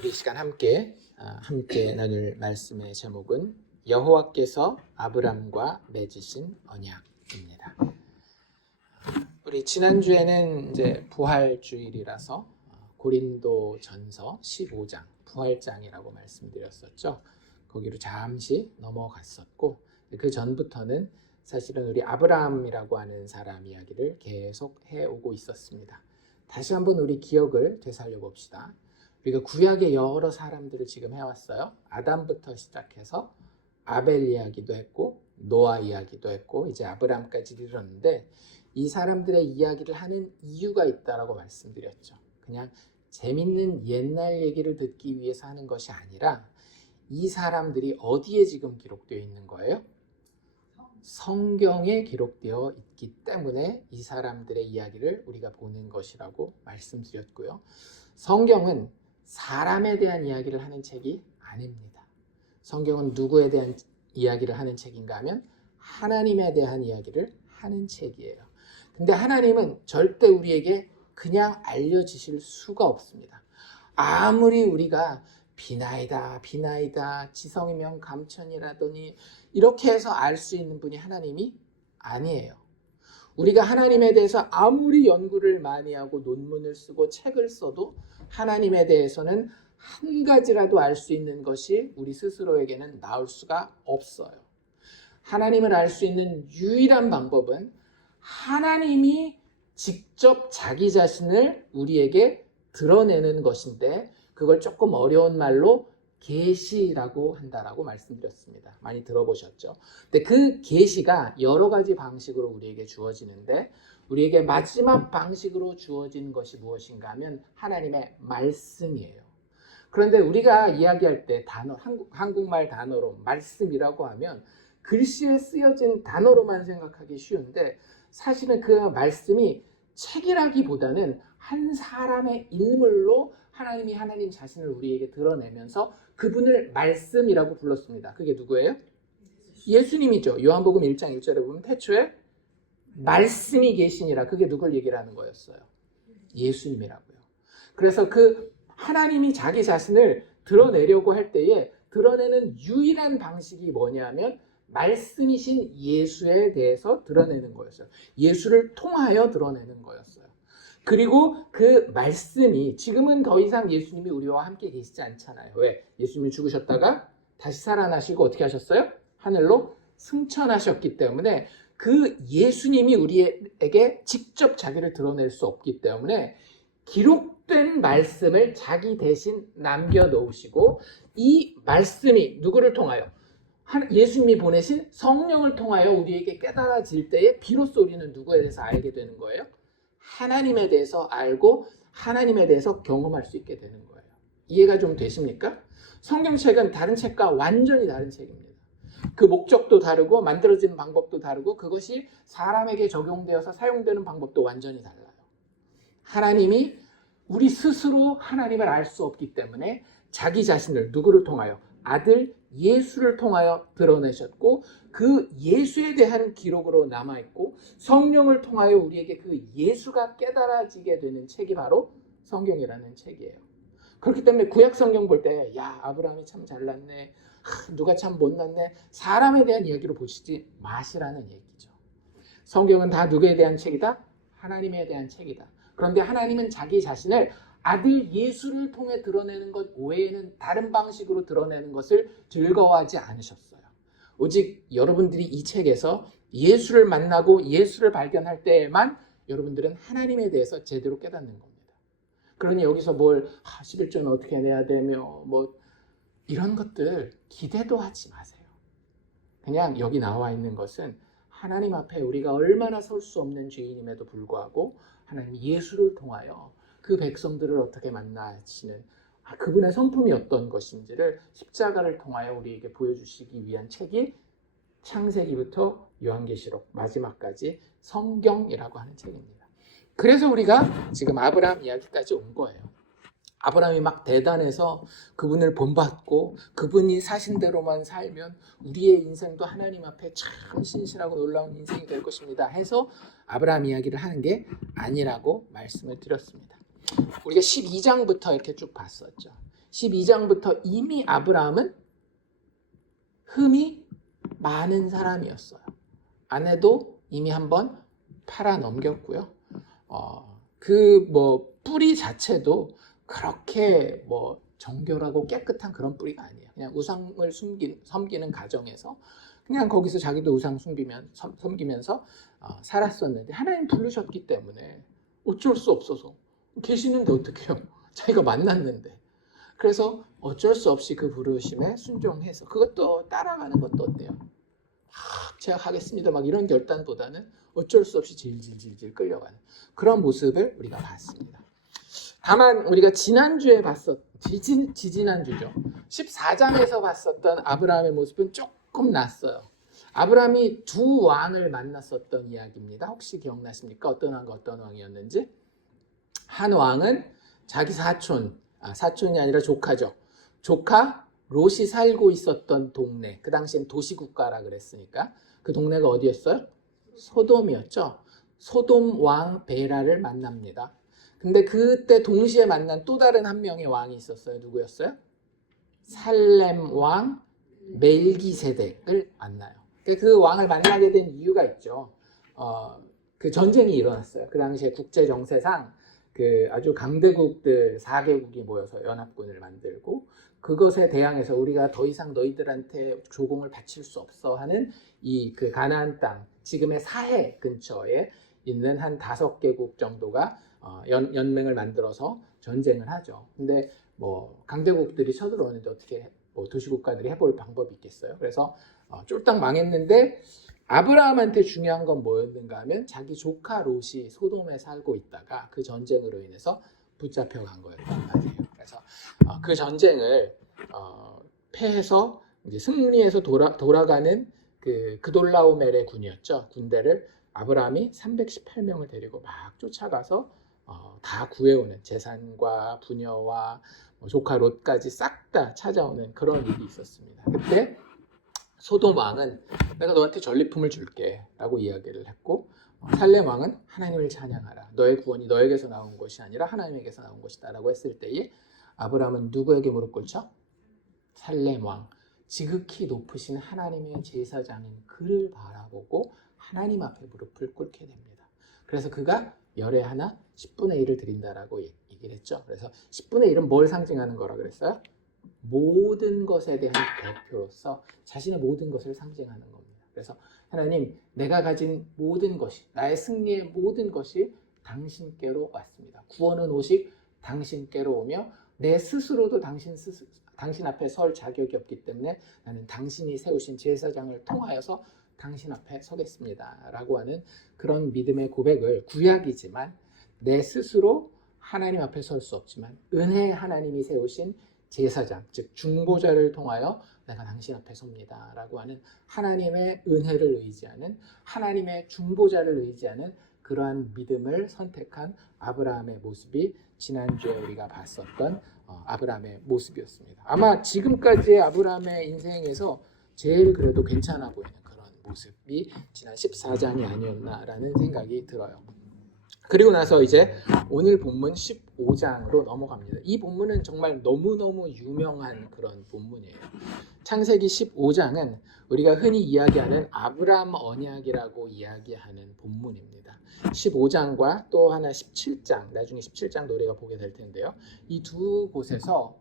우리 시간 함께 나눌 말씀의 제목은 여호와께서 아브람과 맺으신 언약입니다. 우리 지난주에는 이제 부활주일이라서 고린도전서 15장 부활장이라고 말씀드렸었죠. 거기로 잠시 넘어갔었고, 그 전부터는 사실은 우리 아브람이라고 하는 사람 이야기를 계속 해오고 있었습니다. 다시 한번 우리 기억을 되살려 봅시다. 우리가 구약의 여러 사람들을 지금 해왔어요. 아담부터 시작해서 아벨 이야기도 했고 노아 이야기도 했고 이제 아브람까지 이르렀는데, 이 사람들의 이야기를 하는 이유가 있다라고 말씀드렸죠. 그냥 재밌는 옛날 얘기를 듣기 위해서 하는 것이 아니라 이 사람들이 어디에 지금 기록되어 있는 거예요? 성경에 기록되어 있기 때문에 이 사람들의 이야기를 우리가 보는 것이라고 말씀드렸고요. 성경은 사람에 대한 이야기를 하는 책이 아닙니다. 성경은 누구에 대한 이야기를 하는 책인가 하면 하나님에 대한 이야기를 하는 책이에요. 근데 하나님은 절대 우리에게 그냥 알려주실 수가 없습니다. 아무리 우리가 비나이다 지성이면 감천이라더니 이렇게 해서 알 수 있는 분이 하나님이 아니에요. 우리가 하나님에 대해서 아무리 연구를 많이 하고 논문을 쓰고 책을 써도 하나님에 대해서는 한 가지라도 알 수 있는 것이 우리 스스로에게는 나올 수가 없어요. 하나님을 알 수 있는 유일한 방법은 하나님이 직접 자기 자신을 우리에게 드러내는 것인데, 그걸 조금 어려운 말로 계시라고 한다라고 말씀드렸습니다. 많이 들어보셨죠? 근데 그 계시가 여러 가지 방식으로 우리에게 주어지는데, 우리에게 마지막 방식으로 주어진 것이 무엇인가 하면 하나님의 말씀이에요. 그런데 우리가 이야기할 때 단어, 한국말 단어로 말씀이라고 하면 글씨에 쓰여진 단어로만 생각하기 쉬운데, 사실은 그 말씀이 책이라기보다는 한 사람의 인물로 하나님이 하나님 자신을 우리에게 드러내면서 그분을 말씀이라고 불렀습니다. 그게 누구예요? 예수님이죠. 요한복음 1장 1절에 보면 태초에 말씀이 계시니라. 그게 누굴 얘기를 하는 거였어요? 예수님이라고요. 그래서 그 하나님이 자기 자신을 드러내려고 할 때에 드러내는 유일한 방식이 뭐냐면 말씀이신 예수에 대해서 드러내는 거였어요. 예수를 통하여 드러내는 거였어요. 그리고 그 말씀이 지금은 더 이상 예수님이 우리와 함께 계시지 않잖아요. 왜? 예수님이 죽으셨다가 다시 살아나시고 어떻게 하셨어요? 하늘로 승천하셨기 때문에 그 예수님이 우리에게 직접 자기를 드러낼 수 없기 때문에 기록된 말씀을 자기 대신 남겨놓으시고, 이 말씀이 누구를 통하여? 예수님이 보내신 성령을 통하여 우리에게 깨달아질 때에 비로소 우리는 누구에 대해서 알게 되는 거예요? 하나님에 대해서 알고 하나님에 대해서 경험할 수 있게 되는 거예요. 이해가 좀 되십니까? 성경책은 다른 책과 완전히 다른 책입니다. 그 목적도 다르고 만들어지는 방법도 다르고 그것이 사람에게 적용되어서 사용되는 방법도 완전히 달라요. 하나님이 우리 스스로 하나님을 알 수 없기 때문에 자기 자신을 누구를 통하여? 아들 예수를 통하여 드러내셨고, 그 예수에 대한 기록으로 남아있고 성령을 통하여 우리에게 그 예수가 깨달아지게 되는 책이 바로 성경이라는 책이에요. 그렇기 때문에 구약 성경 볼 때 야, 아브라함이 참 잘났네, 누가 참 못났네, 사람에 대한 이야기로 보시지 마시라는 얘기죠. 성경은 다 누구에 대한 책이다? 하나님에 대한 책이다. 그런데 하나님은 자기 자신을 아들 예수를 통해 드러내는 것 외에는 다른 방식으로 드러내는 것을 즐거워하지 않으셨어요. 오직 여러분들이 이 책에서 예수를 만나고 예수를 발견할 때에만 여러분들은 하나님에 대해서 제대로 깨닫는 겁니다. 그러니 여기서 11조는 어떻게 내야 되며 이런 것들 기대도 하지 마세요. 그냥 여기 나와 있는 것은 하나님 앞에 우리가 얼마나 설 수 없는 죄인임에도 불구하고 하나님 예수를 통하여 그 백성들을 어떻게 만나시는 그분의 성품이 어떤 것인지를 십자가를 통하여 우리에게 보여주시기 위한 책이 창세기부터 요한계시록 마지막까지 성경이라고 하는 책입니다. 그래서 우리가 지금 아브라함 이야기까지 온 거예요. 아브라함이 막 대단해서 그분을 본받고 그분이 사신 대로만 살면 우리의 인생도 하나님 앞에 참 신실하고 놀라운 인생이 될 것입니다 해서 아브라함 이야기를 하는 게 아니라고 말씀을 드렸습니다. 우리가 12장부터 이렇게 쭉 봤었죠. 12장부터 이미 아브라함은 흠이 많은 사람이었어요. 아내도 이미 한번 팔아 넘겼고요. 그 뿌리 자체도 그렇게 정결하고 깨끗한 그런 뿌리가 아니에요. 그냥 우상을 섬기는 가정에서 그냥 거기서 자기도 우상 섬기면서 살았었는데 하나님 부르셨기 때문에 어쩔 수 없어서 계시는데 어떡해요? 자기가 만났는데. 그래서 어쩔 수 없이 그 부르심에 순종해서 그것도 따라가는 것도 어때요? 제가 하겠습니다 막 이런 결단보다는 어쩔 수 없이 질질 끌려가는 그런 모습을 우리가 봤습니다. 다만 우리가 지난주에 지지난주죠. 14장에서 봤었던 아브라함의 모습은 조금 낯서요. 아브라함이 두 왕을 만났었던 이야기입니다. 혹시 기억나십니까? 어떤 왕과 어떤 왕이었는지? 한 왕은 자기 사촌이 아니라 조카죠. 조카 롯이 살고 있었던 동네, 그 당시엔 도시국가라 그랬으니까 그 동네가 어디였어요? 소돔이었죠. 소돔 왕 베라를 만납니다. 근데 그때 동시에 만난 또 다른 한 명의 왕이 있었어요. 누구였어요? 살렘 왕 멜기세덱을 만나요. 그 왕을 만나게 된 이유가 있죠. 그 전쟁이 일어났어요. 그 당시에 국제 정세상 그 아주 강대국들 4개국이 모여서 연합군을 만들고 그것에 대항해서 우리가 더 이상 너희들한테 조공을 바칠 수 없어 하는 이 그 가나안 땅 지금의 사해 근처에 있는 한 5개국 정도가 연맹을 만들어서 전쟁을 하죠. 근데 강대국들이 쳐들어오는데 어떻게 도시국가들이 해볼 방법이 있겠어요? 그래서 쫄딱 망했는데 아브라함한테 중요한 건 뭐였는가 하면 자기 조카 롯이 소돔에 살고 있다가 그 전쟁으로 인해서 붙잡혀간 거였단 말이에요. 그래서 그 전쟁을 패해서 이제 승리해서 돌아가는 그 그돌라오멜의 군이었죠. 군대를 아브라함이 318명을 데리고 막 쫓아가서 다 구해오는 재산과 부녀와 조카 롯까지 싹 다 찾아오는 그런 일이 있었습니다. 그때 소돔 왕은 내가 너한테 전리품을 줄게 라고 이야기를 했고 살렘 왕은 하나님을 찬양하라. 너의 구원이 너에게서 나온 것이 아니라 하나님에게서 나온 것이다 라고 했을 때에 아브라함은 누구에게 무릎 꿇죠? 살렘 왕, 지극히 높으신 하나님의 제사장인 그를 바라보고 하나님 앞에 무릎을 꿇게 됩니다. 그래서 그가 열에 하나 10분의 1을 드린다라고 얘기를 했죠. 그래서 10분의 1은 뭘 상징하는 거라 그랬어요? 모든 것에 대한 대표로서 자신의 모든 것을 상징하는 겁니다. 그래서 하나님, 내가 가진 모든 것이, 나의 승리의 모든 것이 당신께로 왔습니다. 구원은 오직 당신께로 오며 내 스스로도 당신 앞에 설 자격이 없기 때문에 나는 당신이 세우신 제사장을 통하여서 당신 앞에 서겠습니다 라고 하는 그런 믿음의 고백을 구약이지만 내 스스로 하나님 앞에 설 수 없지만 은혜 하나님이 세우신 제사장, 즉 중보자를 통하여 내가 당신 앞에 섭니다 라고 하는 하나님의 은혜를 의지하는 하나님의 중보자를 의지하는 그러한 믿음을 선택한 아브라함의 모습이 지난주에 우리가 봤었던 아브라함의 모습이었습니다. 아마 지금까지의 아브라함의 인생에서 제일 그래도 괜찮아 보이는 그런 모습이 지난 14장이 아니었나라는 생각이 들어요. 그리고 나서 이제 오늘 본문 15장으로 넘어갑니다. 이 본문은 정말 너무너무 유명한 그런 본문이에요. 창세기 15장은 우리가 흔히 이야기하는 아브라함 언약이라고 이야기하는 본문입니다. 15장과 또 하나 17장, 나중에 17장도 우리가 보게 될 텐데요. 이 두 곳에서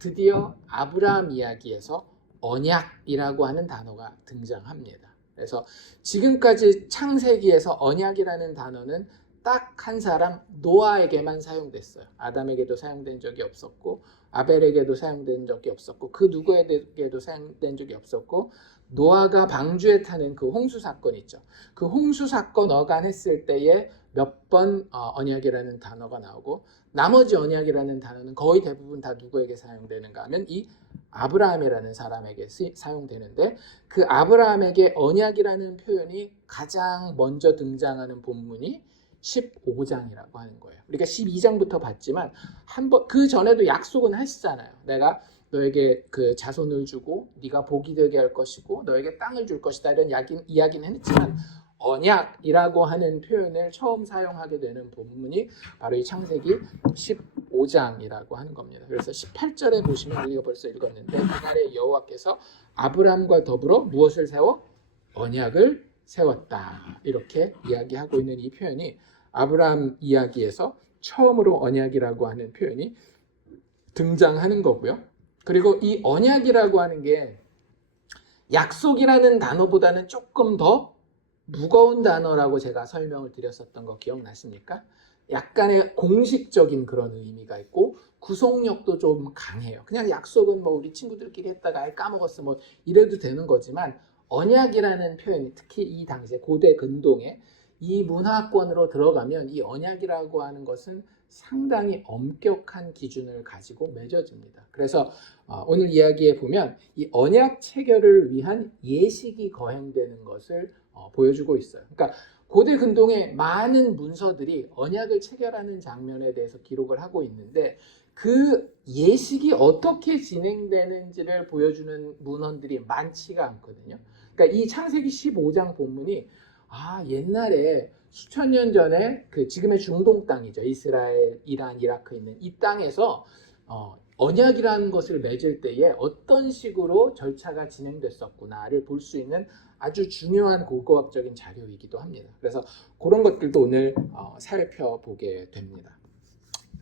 드디어 아브라함 이야기에서 언약이라고 하는 단어가 등장합니다. 그래서 지금까지 창세기에서 언약이라는 단어는 딱 한 사람 노아에게만 사용됐어요. 아담에게도 사용된 적이 없었고 아벨에게도 사용된 적이 없었고 그 누구에게도 사용된 적이 없었고 노아가 방주에 타는 그 홍수 사건 있죠. 그 홍수 사건 어간했을 때에 몇 번 언약이라는 단어가 나오고 나머지 언약이라는 단어는 거의 대부분 다 누구에게 사용되는가 하면 이 아브라함이라는 사람에게 사용되는데 그 아브라함에게 언약이라는 표현이 가장 먼저 등장하는 본문이 15장이라고 하는 거예요. 우리가 12장부터 봤지만 그 전에도 약속은 하시잖아요. 내가 너에게 그 자손을 주고 네가 복이 되게 할 것이고 너에게 땅을 줄 것이다 이런 이야기는 했지만 언약이라고 하는 표현을 처음 사용하게 되는 본문이 바로 이 창세기 15장이라고 하는 겁니다. 그래서 18절에 보시면 우리가 벌써 읽었는데 그날에 여호와께서 아브람과 더불어 무엇을 세워? 언약을 세웠다. 이렇게 이야기하고 있는 이 표현이 아브람 이야기에서 처음으로 언약이라고 하는 표현이 등장하는 거고요. 그리고 이 언약이라고 하는 게 약속이라는 단어보다는 조금 더 무거운 단어라고 제가 설명을 드렸었던 거 기억나십니까? 약간의 공식적인 그런 의미가 있고 구속력도 좀 강해요. 그냥 약속은 뭐 우리 친구들끼리 했다가 까먹었어 뭐 이래도 되는 거지만 언약이라는 표현이 특히 이 당시에 고대 근동에 이 문화권으로 들어가면 이 언약이라고 하는 것은 상당히 엄격한 기준을 가지고 맺어집니다. 그래서 오늘 이야기에 보면 이 언약 체결을 위한 예식이 거행되는 것을 보여주고 있어요. 그러니까 고대 근동의 많은 문서들이 언약을 체결하는 장면에 대해서 기록을 하고 있는데 그 예식이 어떻게 진행되는지를 보여주는 문헌들이 많지가 않거든요. 그러니까 이 창세기 15장 본문이 옛날에 수천 년 전에 그 지금의 중동 땅이죠. 이스라엘, 이란, 이라크 있는 이 땅에서 언약이라는 것을 맺을 때에 어떤 식으로 절차가 진행됐었구나를 볼 수 있는 아주 중요한 고고학적인 자료이기도 합니다. 그래서 그런 것들도 오늘 살펴보게 됩니다.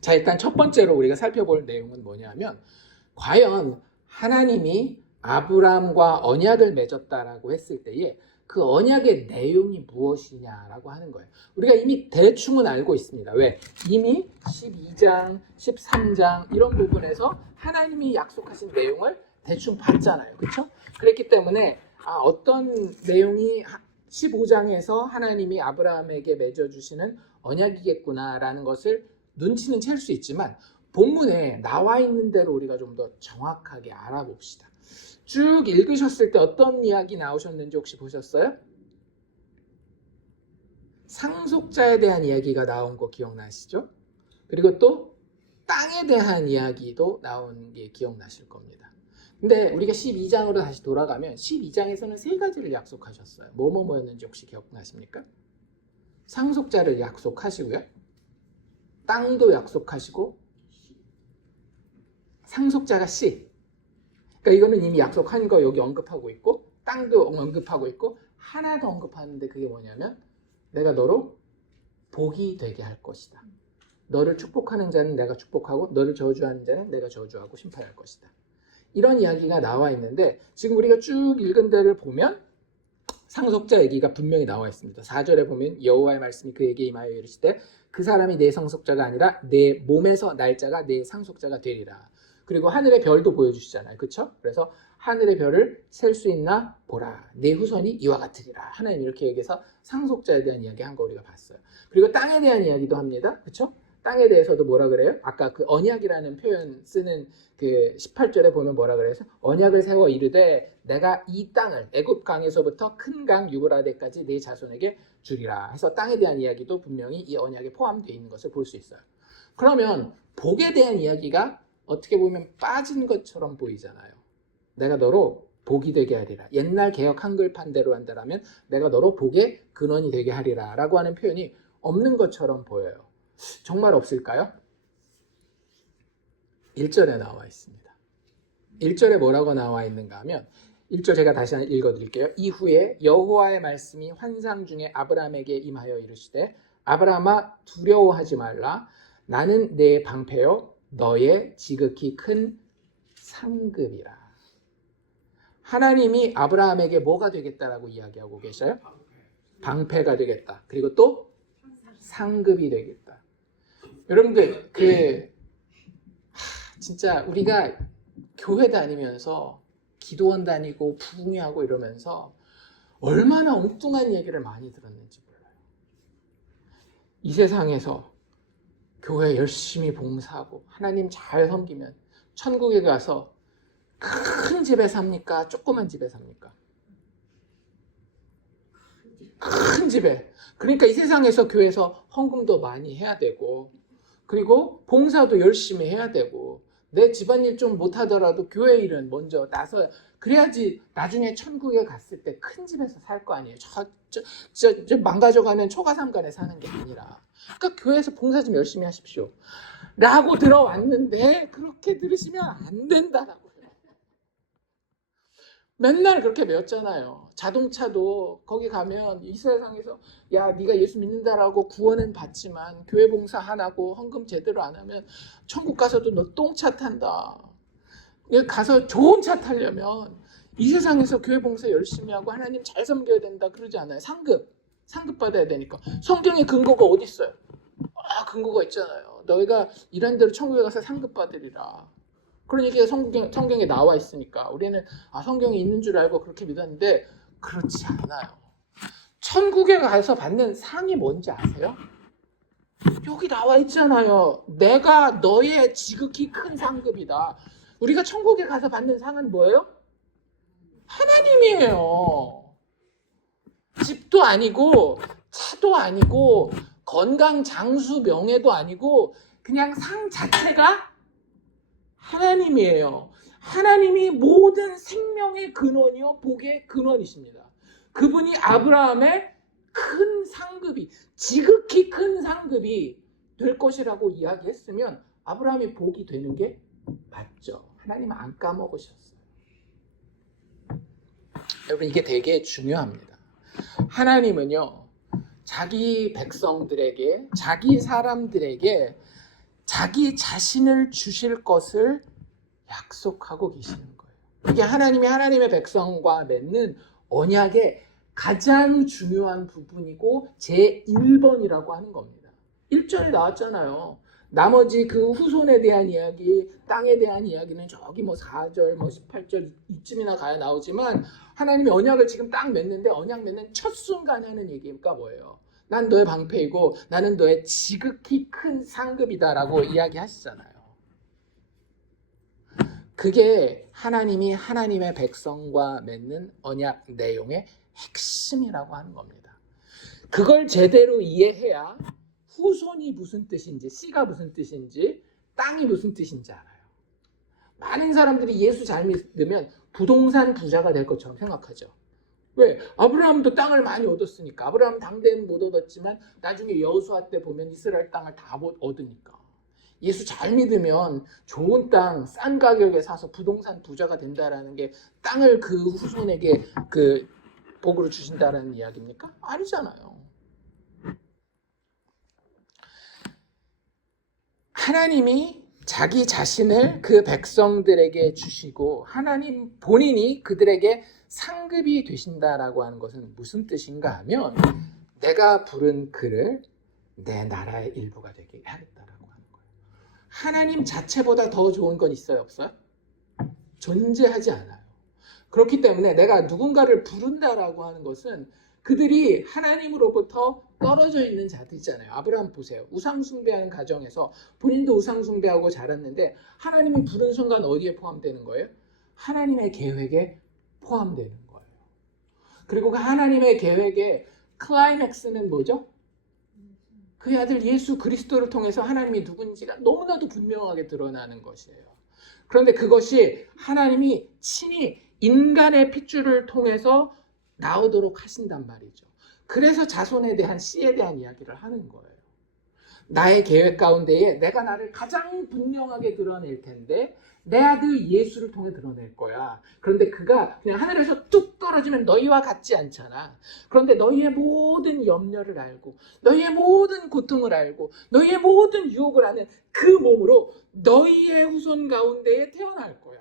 자, 일단 첫 번째로 우리가 살펴볼 내용은 뭐냐면 과연 하나님이 아브람과 언약을 맺었다라고 했을 때에 그 언약의 내용이 무엇이냐라고 하는 거예요. 우리가 이미 대충은 알고 있습니다. 왜? 이미 12장, 13장 이런 부분에서 하나님이 약속하신 내용을 대충 봤잖아요. 그렇죠? 그렇기 때문에 어떤 내용이 15장에서 하나님이 아브라함에게 맺어주시는 언약이겠구나라는 것을 눈치는 챌 수 있지만 본문에 나와 있는 대로 우리가 좀 더 정확하게 알아봅시다. 쭉 읽으셨을 때 어떤 이야기 나오셨는지 혹시 보셨어요? 상속자에 대한 이야기가 나온 거 기억나시죠? 그리고 또 땅에 대한 이야기도 나온 게 기억나실 겁니다. 근데 우리가 12장으로 다시 돌아가면 12장에서는 세 가지를 약속하셨어요. 뭐였는지 혹시 기억나십니까? 상속자를 약속하시고요. 땅도 약속하시고 상속자가 씨. 그러니까 이거는 이미 약속한 거 여기 언급하고 있고 땅도 언급하고 있고 하나 더 언급하는데 그게 뭐냐면 내가 너로 복이 되게 할 것이다. 너를 축복하는 자는 내가 축복하고 너를 저주하는 자는 내가 저주하고 심판할 것이다. 이런 이야기가 나와 있는데 지금 우리가 쭉 읽은 데를 보면 상속자 얘기가 분명히 나와 있습니다. 4절에 보면 여호와의 말씀이 그에게 임하여 이르시되 그 사람이 내 상속자가 아니라 내 몸에서 날 자가 내 상속자가 되리라. 그리고 하늘의 별도 보여주시잖아요. 그렇죠? 그래서 하늘의 별을 셀 수 있나 보라. 내 후손이 이와 같으리라. 하나님 이렇게 얘기해서 상속자에 대한 이야기 한 거 우리가 봤어요. 그리고 땅에 대한 이야기도 합니다. 그렇죠? 땅에 대해서도 뭐라 그래요? 아까 그 언약이라는 표현 쓰는 그 18절에 보면 뭐라 그래요? 언약을 세워 이르되 내가 이 땅을 애굽 강에서부터 큰 강 유브라데까지 내 자손에게 주리라 해서 땅에 대한 이야기도 분명히 이 언약에 포함되어 있는 것을 볼 수 있어요. 그러면 복에 대한 이야기가 어떻게 보면 빠진 것처럼 보이잖아요. 내가 너로 복이 되게 하리라. 옛날 개역 한글판대로 한다면 내가 너로 복의 근원이 되게 하리라 라고 하는 표현이 없는 것처럼 보여요. 정말 없을까요? 1절에 나와 있습니다. 1절에 뭐라고 나와 있는가 하면 1절 제가 다시 읽어드릴게요. 이후에 여호와의 말씀이 환상 중에 아브라함에게 임하여 이르시되 아브라함아 두려워하지 말라. 나는 내 방패요 너의 지극히 큰 상급이라. 하나님이 아브라함에게 뭐가 되겠다라고 이야기하고 계셔요? 방패가 되겠다. 그리고 또 상급이 되겠다. 여러분들 진짜 우리가 교회 다니면서 기도원 다니고 부흥회하고 이러면서 얼마나 엉뚱한 얘기를 많이 들었는지 몰라요. 이 세상에서 교회 열심히 봉사하고 하나님 잘 섬기면 천국에 가서 큰 집에 삽니까? 조그만 집에 삽니까? 큰 집에. 그러니까 이 세상에서 교회에서 헌금도 많이 해야 되고 그리고 봉사도 열심히 해야 되고 내 집안일 좀 못하더라도 교회 일은 먼저 나서야, 그래야지 나중에 천국에 갔을 때 큰 집에서 살 거 아니에요. 저 망가져가는 초가삼간에 사는 게 아니라. 그러니까 교회에서 봉사 좀 열심히 하십시오 라고 들어왔는데, 그렇게 들으시면 안 된다라고요. 맨날 그렇게 배웠잖아요. 자동차도 거기 가면 이 세상에서 야, 네가 예수 믿는다라고 구원은 받지만 교회 봉사 안 하고 헌금 제대로 안 하면 천국 가서도 너 똥차 탄다. 가서 좋은 차 타려면 이 세상에서 교회 봉사 열심히 하고 하나님 잘 섬겨야 된다 그러지 않아요? 상급 받아야 되니까. 성경의 근거가 어디 있어요? 근거가 있잖아요. 너희가 이런 대로 천국에 가서 상급 받으리라. 그런 얘기가 성경에 나와 있으니까 우리는 성경에 있는 줄 알고 그렇게 믿었는데, 그렇지 않아요. 천국에 가서 받는 상이 뭔지 아세요? 여기 나와 있잖아요. 내가 너의 지극히 큰 상급이다. 우리가 천국에 가서 받는 상은 뭐예요? 하나님이에요. 집도 아니고 차도 아니고 건강 장수 명예도 아니고 그냥 상 자체가 하나님이에요. 하나님이 모든 생명의 근원이요 복의 근원이십니다. 그분이 아브라함의 큰 상급이, 지극히 큰 상급이 될 것이라고 이야기했으면 아브라함이 복이 되는 게 맞죠. 하나님은 안 까먹으셨어요. 여러분, 이게 되게 중요합니다. 하나님은요, 자기 백성들에게, 자기 사람들에게 자기 자신을 주실 것을 약속하고 계시는 거예요. 이게 하나님이 하나님의 백성과 맺는 언약의 가장 중요한 부분이고 제1번이라고 하는 겁니다. 1절에 나왔잖아요. 나머지 그 후손에 대한 이야기, 땅에 대한 이야기는 저기 4절, 18절 이쯤이나 가야 나오지만, 하나님이 언약을 지금 딱 맺는데 언약 맺는 첫 순간에 하는 얘기가 뭐예요? 난 너의 방패이고 나는 너의 지극히 큰 상급이다라고 이야기하시잖아요. 그게 하나님이 하나님의 백성과 맺는 언약 내용의 핵심이라고 하는 겁니다. 그걸 제대로 이해해야 후손이 무슨 뜻인지, 씨가 무슨 뜻인지, 땅이 무슨 뜻인지 알아요. 많은 사람들이 예수 잘 믿으면 부동산 부자가 될 것처럼 생각하죠. 왜? 아브라함도 땅을 많이 얻었으니까. 아브라함 당대는 못 얻었지만 나중에 여호수아 때 보면 이스라엘 땅을 다 얻으니까. 예수 잘 믿으면 좋은 땅 싼 가격에 사서 부동산 부자가 된다라는 게 땅을 그 후손에게 그 복으로 주신다라는 이야기입니까? 아니잖아요. 하나님이 자기 자신을 그 백성들에게 주시고 하나님 본인이 그들에게 상급이 되신다라고 하는 것은 무슨 뜻인가 하면, 내가 부른 그를 내 나라의 일부가 되게 하겠다라고 하는 거예요. 하나님 자체보다 더 좋은 건 있어요, 없어요? 존재하지 않아요. 그렇기 때문에 내가 누군가를 부른다라고 하는 것은 그들이 하나님으로부터 떨어져 있는 자들이잖아요. 아브라함 보세요. 우상 숭배하는 가정에서 본인도 우상 숭배하고 자랐는데 하나님이 부른 순간 어디에 포함되는 거예요? 하나님의 계획에 포함되는 거예요. 그리고 그 하나님의 계획의 클라이맥스는 뭐죠? 그의 아들 예수 그리스도를 통해서 하나님이 누군지가 너무나도 분명하게 드러나는 것이에요. 그런데 그것이 하나님이 친히 인간의 핏줄을 통해서 나오도록 하신단 말이죠. 그래서 자손에 대한 씨에 대한 이야기를 하는 거예요. 나의 계획 가운데에 내가 나를 가장 분명하게 드러낼 텐데 내 아들 예수를 통해 드러낼 거야. 그런데 그가 그냥 하늘에서 뚝 떨어지면 너희와 같지 않잖아. 그런데 너희의 모든 염려를 알고 너희의 모든 고통을 알고 너희의 모든 유혹을 아는 그 몸으로 너희의 후손 가운데에 태어날 거야.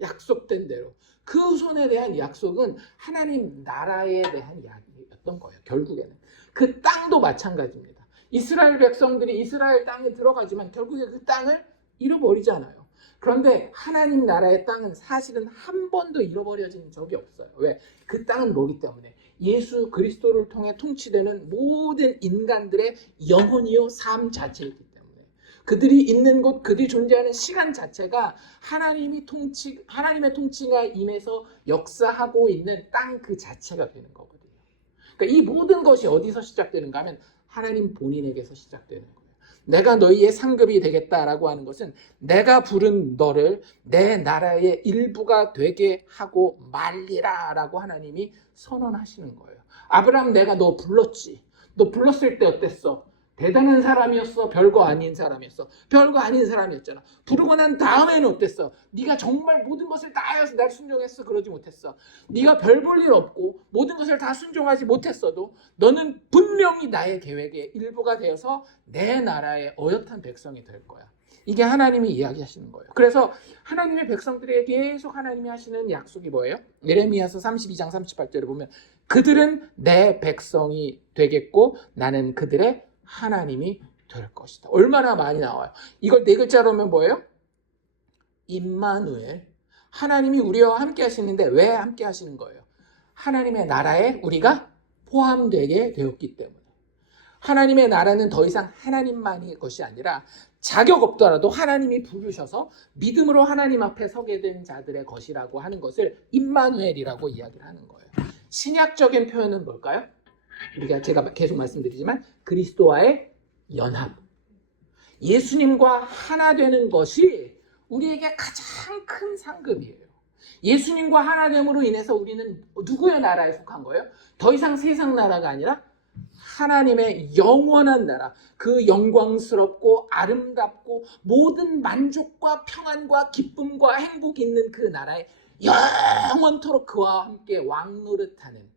약속된 대로. 그 후손에 대한 약속은 하나님 나라에 대한 이야기였던 거예요. 결국에는. 그 땅도 마찬가지입니다. 이스라엘 백성들이 이스라엘 땅에 들어가지만 결국에 그 땅을 잃어버리잖아요. 그런데 하나님 나라의 땅은 사실은 한 번도 잃어버려진 적이 없어요. 왜? 그 땅은 뭐기 때문에? 예수 그리스도를 통해 통치되는 모든 인간들의 영혼이요 삶 자체이기 때문에. 그들이 있는 곳, 그들이 존재하는 시간 자체가 하나님의 통치가 임해서 역사하고 있는 땅 그 자체가 되는 거거든요. 그러니까 이 모든 것이 어디서 시작되는가 하면 하나님 본인에게서 시작되는 거예요. 내가 너희의 상급이 되겠다라고 하는 것은 내가 부른 너를 내 나라의 일부가 되게 하고 말리라 라고 하나님이 선언하시는 거예요. 아브라함, 내가 너 불렀지. 너 불렀을 때 어땠어? 대단한 사람이었어? 별거 아닌 사람이었어? 별거 아닌 사람이었잖아. 부르고 난 다음에는 어땠어? 네가 정말 모든 것을 다 하여서 날 순종했어? 그러지 못했어. 네가 별 볼 일 없고 모든 것을 다 순종하지 못했어도 너는 분명히 나의 계획의 일부가 되어서 내 나라의 어엿한 백성이 될 거야. 이게 하나님이 이야기하시는 거예요. 그래서 하나님의 백성들에게 계속 하나님이 하시는 약속이 뭐예요? 예레미야서 32장 38절을 보면 그들은 내 백성이 되겠고 나는 그들의 하나님이 될 것이다. 얼마나 많이 나와요. 이걸 네 글자로 하면 뭐예요? 임마누엘. 하나님이 우리와 함께 하시는데 왜 함께 하시는 거예요? 하나님의 나라에 우리가 포함되게 되었기 때문에. 하나님의 나라는 더 이상 하나님만의 것이 아니라 자격 없더라도 하나님이 부르셔서 믿음으로 하나님 앞에 서게 된 자들의 것이라고 하는 것을 임마누엘이라고 이야기를 하는 거예요. 신약적인 표현은 뭘까요? 제가 계속 말씀드리지만 그리스도와의 연합. 예수님과 하나 되는 것이 우리에게 가장 큰 상급이에요. 예수님과 하나 됨으로 인해서 우리는 누구의 나라에 속한 거예요? 더 이상 세상 나라가 아니라 하나님의 영원한 나라, 그 영광스럽고 아름답고 모든 만족과 평안과 기쁨과 행복이 있는 그 나라에 영원토록 그와 함께 왕노릇하는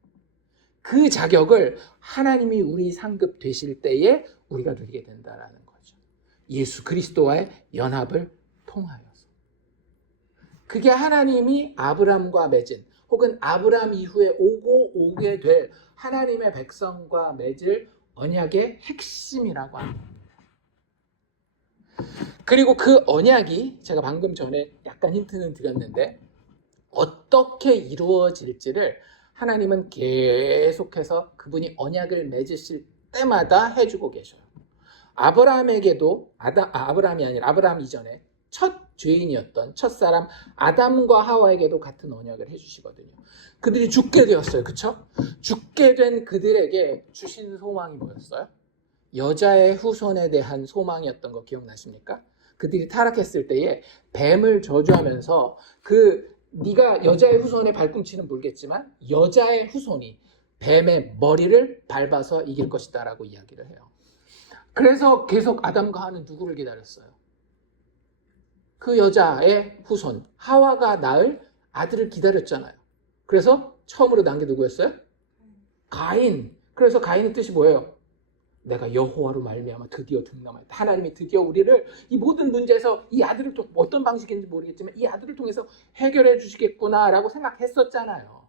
그 자격을 하나님이 우리 상급 되실 때에 우리가 누리게 된다라는 거죠. 예수 그리스도와의 연합을 통하여서. 그게 하나님이 아브라함과 맺은 혹은 아브라함 이후에 오게 될 하나님의 백성과 맺을 언약의 핵심이라고 합니다. 그리고 그 언약이 제가 방금 전에 약간 힌트는 드렸는데 어떻게 이루어질지를 하나님은 계속해서 그분이 언약을 맺으실 때마다 해주고 계셔요. 아브라함에게도 아브라함이 아니라 아브라함 이전에 첫 죄인이었던 첫사람 아담과 하와에게도 같은 언약을 해주시거든요. 그들이 죽게 되었어요. 그렇죠? 죽게 된 그들에게 주신 소망이 뭐였어요? 여자의 후손에 대한 소망이었던 거 기억나십니까? 그들이 타락했을 때에 뱀을 저주하면서 네가 여자의 후손의 발꿈치는 물겠지만 여자의 후손이 뱀의 머리를 밟아서 이길 것이다 라고 이야기를 해요. 그래서 계속 아담과 하와는 누구를 기다렸어요? 그 여자의 후손 하와가 낳을 아들을 기다렸잖아요. 그래서 처음으로 낳은 게 누구였어요? 가인. 그래서 가인의 뜻이 뭐예요? 내가 여호와로 말미암아 드디어 등남하였다. 하나님이 드디어 우리를 이 모든 문제에서 이 아들을 또 어떤 방식인지 모르겠지만 이 아들을 통해서 해결해 주시겠구나라고 생각했었잖아요.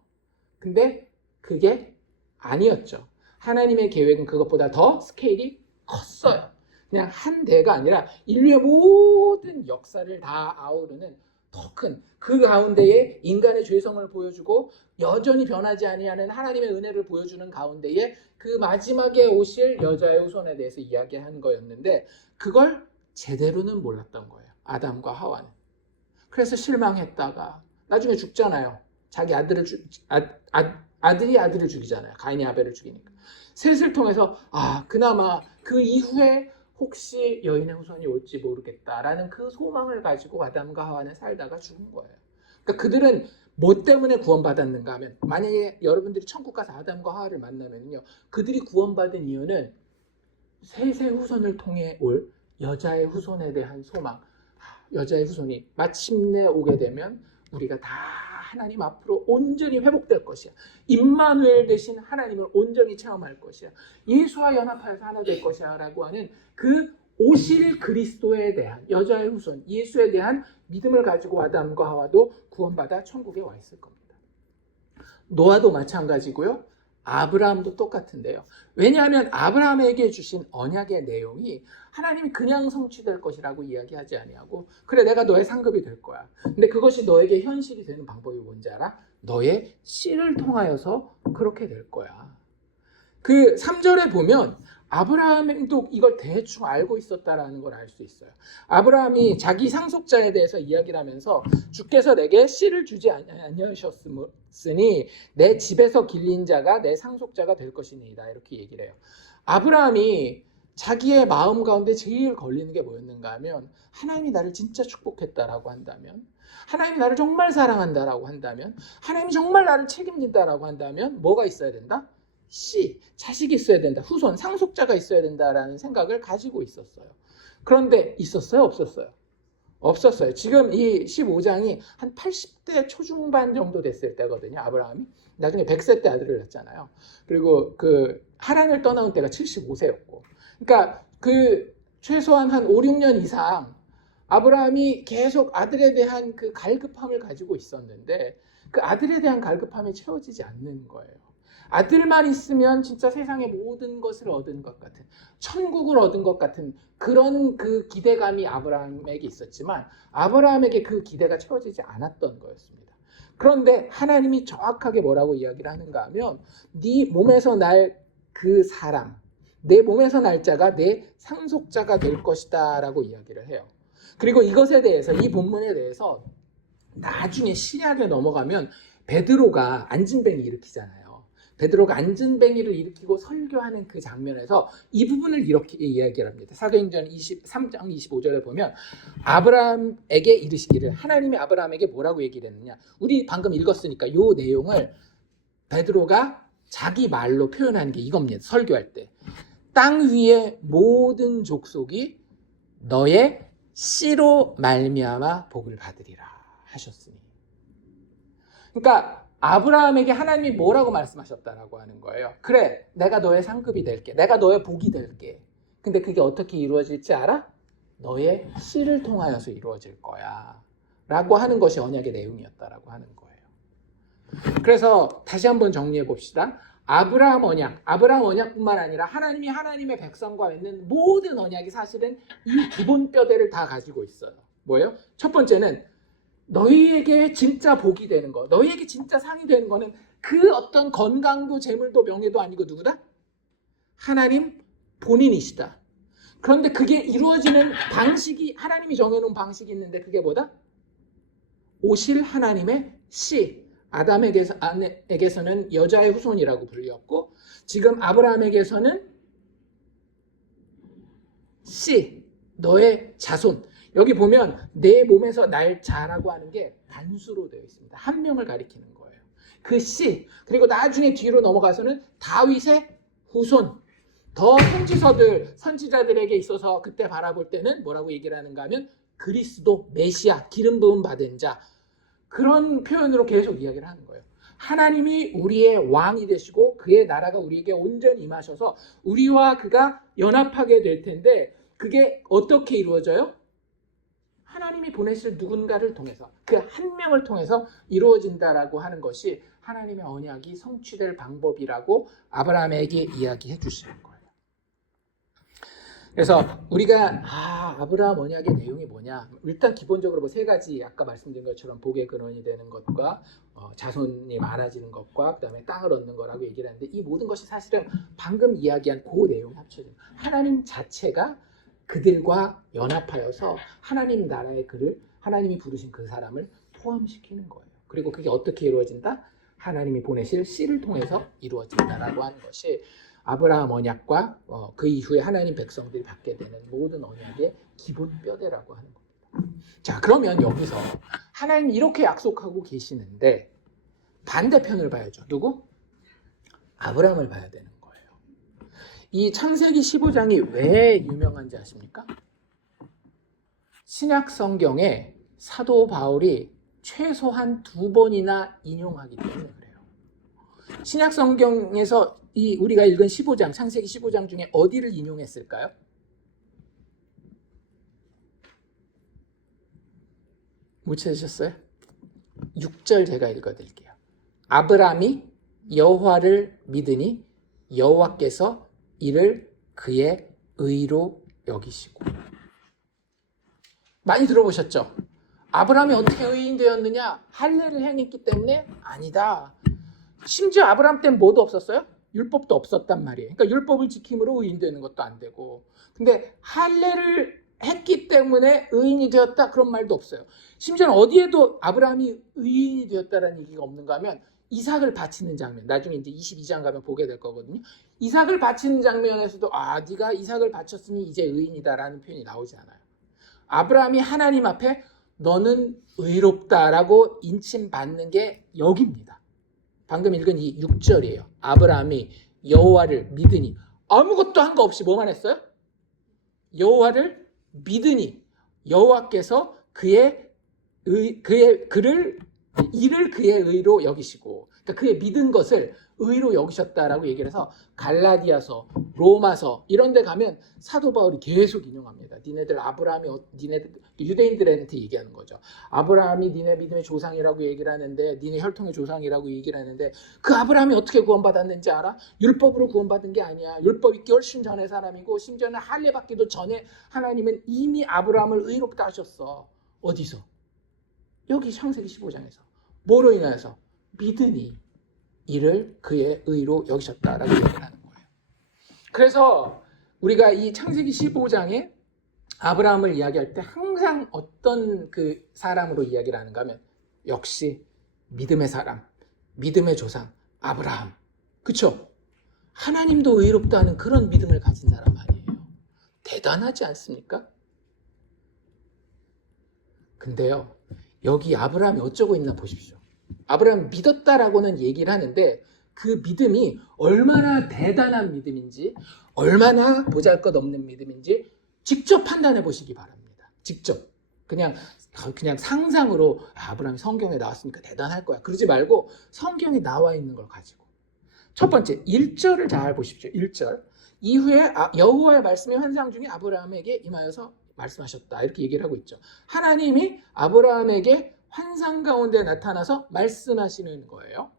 근데 그게 아니었죠. 하나님의 계획은 그것보다 더 스케일이 컸어요. 그냥 한 대가 아니라 인류의 모든 역사를 다 아우르는 더 큰 그 가운데에 인간의 죄성을 보여주고 여전히 변하지 아니하는 하나님의 은혜를 보여주는 가운데에 그 마지막에 오실 여자의 후손에 대해서 이야기한 거였는데 그걸 제대로는 몰랐던 거예요. 아담과 하와는. 그래서 실망했다가 나중에 죽잖아요. 자기 아들이 아들을 죽이잖아요. 가인이 아벨을 죽이니까. 셋을 통해서 그나마 그 이후에 혹시 여인의 후손이 올지 모르겠다라는 그 소망을 가지고 아담과 하와는 살다가 죽은 거예요. 그러니까 그들은 뭐 때문에 구원받았는가 하면 만약에 여러분들이 천국 가서 아담과 하와를 만나면요, 그들이 구원받은 이유는 셋의 후손을 통해 올 여자의 후손에 대한 소망. 여자의 후손이 마침내 오게 되면 우리가 다 하나님 앞으로 온전히 회복될 것이야. 임마누엘 되신 하나님을 온전히 체험할 것이야. 예수와 연합하여서 하나 될 것이야 라고 하는 그 오실 그리스도에 대한 여자의 후손 예수에 대한 믿음을 가지고 아담과 하와도 구원받아 천국에 와 있을 겁니다. 노아도 마찬가지고요. 아브라함도 똑같은데요. 왜냐하면 아브라함에게 주신 언약의 내용이 하나님이 그냥 성취될 것이라고 이야기하지 아니하고 그래 내가 너의 상급이 될 거야. 근데 그것이 너에게 현실이 되는 방법이 뭔지 알아? 너의 씨를 통하여서 그렇게 될 거야. 그 3절에 보면 아브라함도 이걸 대충 알고 있었다라는 걸 알 수 있어요. 아브라함이 자기 상속자에 대해서 이야기를 하면서 주께서 내게 씨를 주지 아니하셨으니 내 집에서 길린 자가 내 상속자가 될 것이니이다 이렇게 얘기를 해요. 아브라함이 자기의 마음 가운데 제일 걸리는 게 뭐였는가 하면 하나님이 나를 진짜 축복했다라고 한다면, 하나님이 나를 정말 사랑한다라고 한다면, 하나님이 정말 나를 책임진다라고 한다면 뭐가 있어야 된다? 씨, 자식이 있어야 된다. 후손, 상속자가 있어야 된다라는 생각을 가지고 있었어요. 그런데 있었어요? 없었어요? 없었어요. 지금 이 15장이 한 80대 초중반 정도 됐을 때거든요. 아브라함이. 나중에 100세 때 아들을 낳잖아요. 그리고 그 하란을 떠나온 때가 75세였고. 그러니까 그 최소한 한 5, 6년 이상 아브라함이 계속 아들에 대한 그 갈급함을 가지고 있었는데 그 아들에 대한 갈급함이 채워지지 않는 거예요. 아들만 있으면 진짜 세상의 모든 것을 얻은 것 같은, 천국을 얻은 것 같은 그런 그 기대감이 아브라함에게 있었지만 아브라함에게 그 기대가 채워지지 않았던 거였습니다. 그런데 하나님이 정확하게 뭐라고 이야기를 하는가 하면 네 몸에서 날 그 사람, 내 몸에서 날 자가 내 상속자가 될 것이다 라고 이야기를 해요. 그리고 이것에 대해서, 이 본문에 대해서 나중에 신약에 넘어가면 베드로가 안진뱅이 일으키잖아요. 베드로가 안진뱅이를 일으키고 설교하는 그 장면에서 이 부분을 이렇게 이야기를 합니다. 사도행전 23장 25절에 보면 아브라함에게 이르시기를, 하나님이 아브라함에게 뭐라고 얘기를 했느냐, 우리 방금 읽었으니까 이 내용을 베드로가 자기 말로 표현하는 게 이겁니다. 설교할 때 땅 위의 모든 족속이 너의 씨로 말미암아 복을 받으리라 하셨으니. 그러니까 아브라함에게 하나님이 뭐라고 말씀하셨다라고 하는 거예요. 그래, 내가 너의 상급이 될게. 내가 너의 복이 될게. 근데 그게 어떻게 이루어질지 알아? 너의 씨를 통하여서 이루어질 거야 라고 하는 것이 언약의 내용이었다라고 하는 거예요. 그래서 다시 한번 정리해 봅시다. 아브라함 언약뿐만 아니라 하나님이 하나님의 백성과 맺는 모든 언약이 사실은 이 기본 뼈대를 다 가지고 있어요. 뭐예요? 첫 번째는 너희에게 진짜 복이 되는 거, 너희에게 진짜 상이 되는 거는 그 어떤 건강도 재물도 명예도 아니고 누구다? 하나님 본인이시다. 그런데 그게 이루어지는 방식이, 하나님이 정해놓은 방식이 있는데 그게 뭐다? 오실 하나님의 씨. 아담에게서는 여자의 후손이라고 불렸고, 지금 아브라함에게서는 씨, 너의 자손. 여기 보면 내 몸에서 날 자라고 하는 게 단수로 되어 있습니다. 한 명을 가리키는 거예요. 그 씨. 그리고 나중에 뒤로 넘어가서는 다윗의 후손. 더 선지자들에게 있어서 그때 바라볼 때는 뭐라고 얘기를 하는가 하면 그리스도, 메시아, 기름 부음 받은 자. 그런 표현으로 계속 이야기를 하는 거예요. 하나님이 우리의 왕이 되시고 그의 나라가 우리에게 온전히 임하셔서 우리와 그가 연합하게 될 텐데 그게 어떻게 이루어져요? 하나님이 보내실 누군가를 통해서, 그 한 명을 통해서 이루어진다라고 하는 것이 하나님의 언약이 성취될 방법이라고 아브라함에게 이야기해 주시는 거예요. 그래서 우리가 아브라함 언약의 내용이 뭐냐? 일단 기본적으로 뭐 세 가지, 아까 말씀드린 것처럼 복의 근원이 되는 것과 자손이 많아지는 것과 그다음에 땅을 얻는 거라고 얘기를 하는데 이 모든 것이 사실은 방금 이야기한 그 내용이 합쳐진 하나님 자체가 그들과 연합하여서 하나님 나라의 그를, 하나님이 부르신 그 사람을 포함시키는 거예요. 그리고 그게 어떻게 이루어진다? 하나님이 보내실 씨를 통해서 이루어진다라고 하는 것이 아브라함 언약과 그 이후에 하나님 백성들이 받게 되는 모든 언약의 기본 뼈대라고 하는 겁니다. 자, 그러면 여기서 하나님 이렇게 약속하고 계시는데 반대편을 봐야죠. 누구? 아브라함을 봐야 되는 거예요. 이 창세기 15장이 왜 유명한지 아십니까? 신약 성경에 사도 바울이 최소한 2번이나 인용하기 때문에 그래요. 신약 성경에서 우리가 읽은 15장, 창세기 15장 중에 어디를 인용했을까요? 못 찾으셨어요? 6절 제가 읽어드릴게요. 아브라함이 여호와를 믿으니 여호와께서 이를 그의 의로 여기시고. 많이 들어보셨죠? 아브라함이 어떻게 의인 되었느냐? 할례를 행했기 때문에? 아니다. 심지어 아브라함 때는 뭐도 없었어요? 율법도 없었단 말이에요. 그러니까 율법을 지킴으로 의인 되는 것도 안 되고. 근데 할례를 했기 때문에 의인이 되었다 그런 말도 없어요. 심지어는 어디에도 아브라함이 의인이 되었다라는 얘기가 없는가 하면 이삭을 바치는 장면, 나중에 이제 22장 가면 보게 될 거거든요. 이삭을 바치는 장면에서도 네가 이삭을 바쳤으니 이제 의인이다라는 표현이 나오지 않아요. 아브라함이 하나님 앞에 너는 의롭다라고 인침받는 게 여기입니다. 방금 읽은 이 6절이에요. 아브라함이 여호와를 믿으니, 아무것도 한 거 없이 뭐만 했어요? 여호와를 믿으니 여호와께서 이를 그의 의로 여기시고, 그러니까 그의 믿은 것을 의로 여기셨다라고 얘기를 해서 갈라디아서, 로마서 이런 데 가면 사도 바울이 계속 인용합니다. 니네들 아브라함이 유대인들한테 얘기하는 거죠. 아브라함이 니네 믿음의 조상이라고 얘기를 하는데, 니네 혈통의 조상이라고 얘기를 하는데, 그 아브라함이 어떻게 구원받았는지 알아? 율법으로 구원받은 게 아니야. 율법 있기 훨씬 전의 사람이고, 심지어는 할례 받기도 전에 하나님은 이미 아브라함을 의롭다 하셨어. 어디서? 여기 창세기 15장에서. 뭐로 인하여서? 믿으니 이를 그의 의로 여기셨다라고 얘기를 하는 거예요. 그래서 우리가 이 창세기 15장에 아브라함을 이야기할 때 항상 어떤 그 사람으로 이야기를 하는가 하면 역시 믿음의 사람, 믿음의 조상 아브라함. 그쵸? 하나님도 의롭다 하는 그런 믿음을 가진 사람 아니에요. 대단하지 않습니까? 근데요, 여기 아브라함이 어쩌고 있나 보십시오. 아브라함 믿었다라고는 얘기를 하는데 그 믿음이 얼마나 대단한 믿음인지, 얼마나 보잘것없는 믿음인지 직접 판단해 보시기 바랍니다. 직접. 그냥 상상으로 아브라함이 성경에 나왔으니까 대단할 거야, 그러지 말고 성경에 나와 있는 걸 가지고. 첫 번째 1절을 잘 보십시오. 1절. 이후에 여호와의 말씀이 환상 중에 아브라함에게 임하여서 말씀하셨다, 이렇게 얘기를 하고 있죠. 하나님이 아브라함에게 환상 가운데 나타나서 말씀하시는 거예요.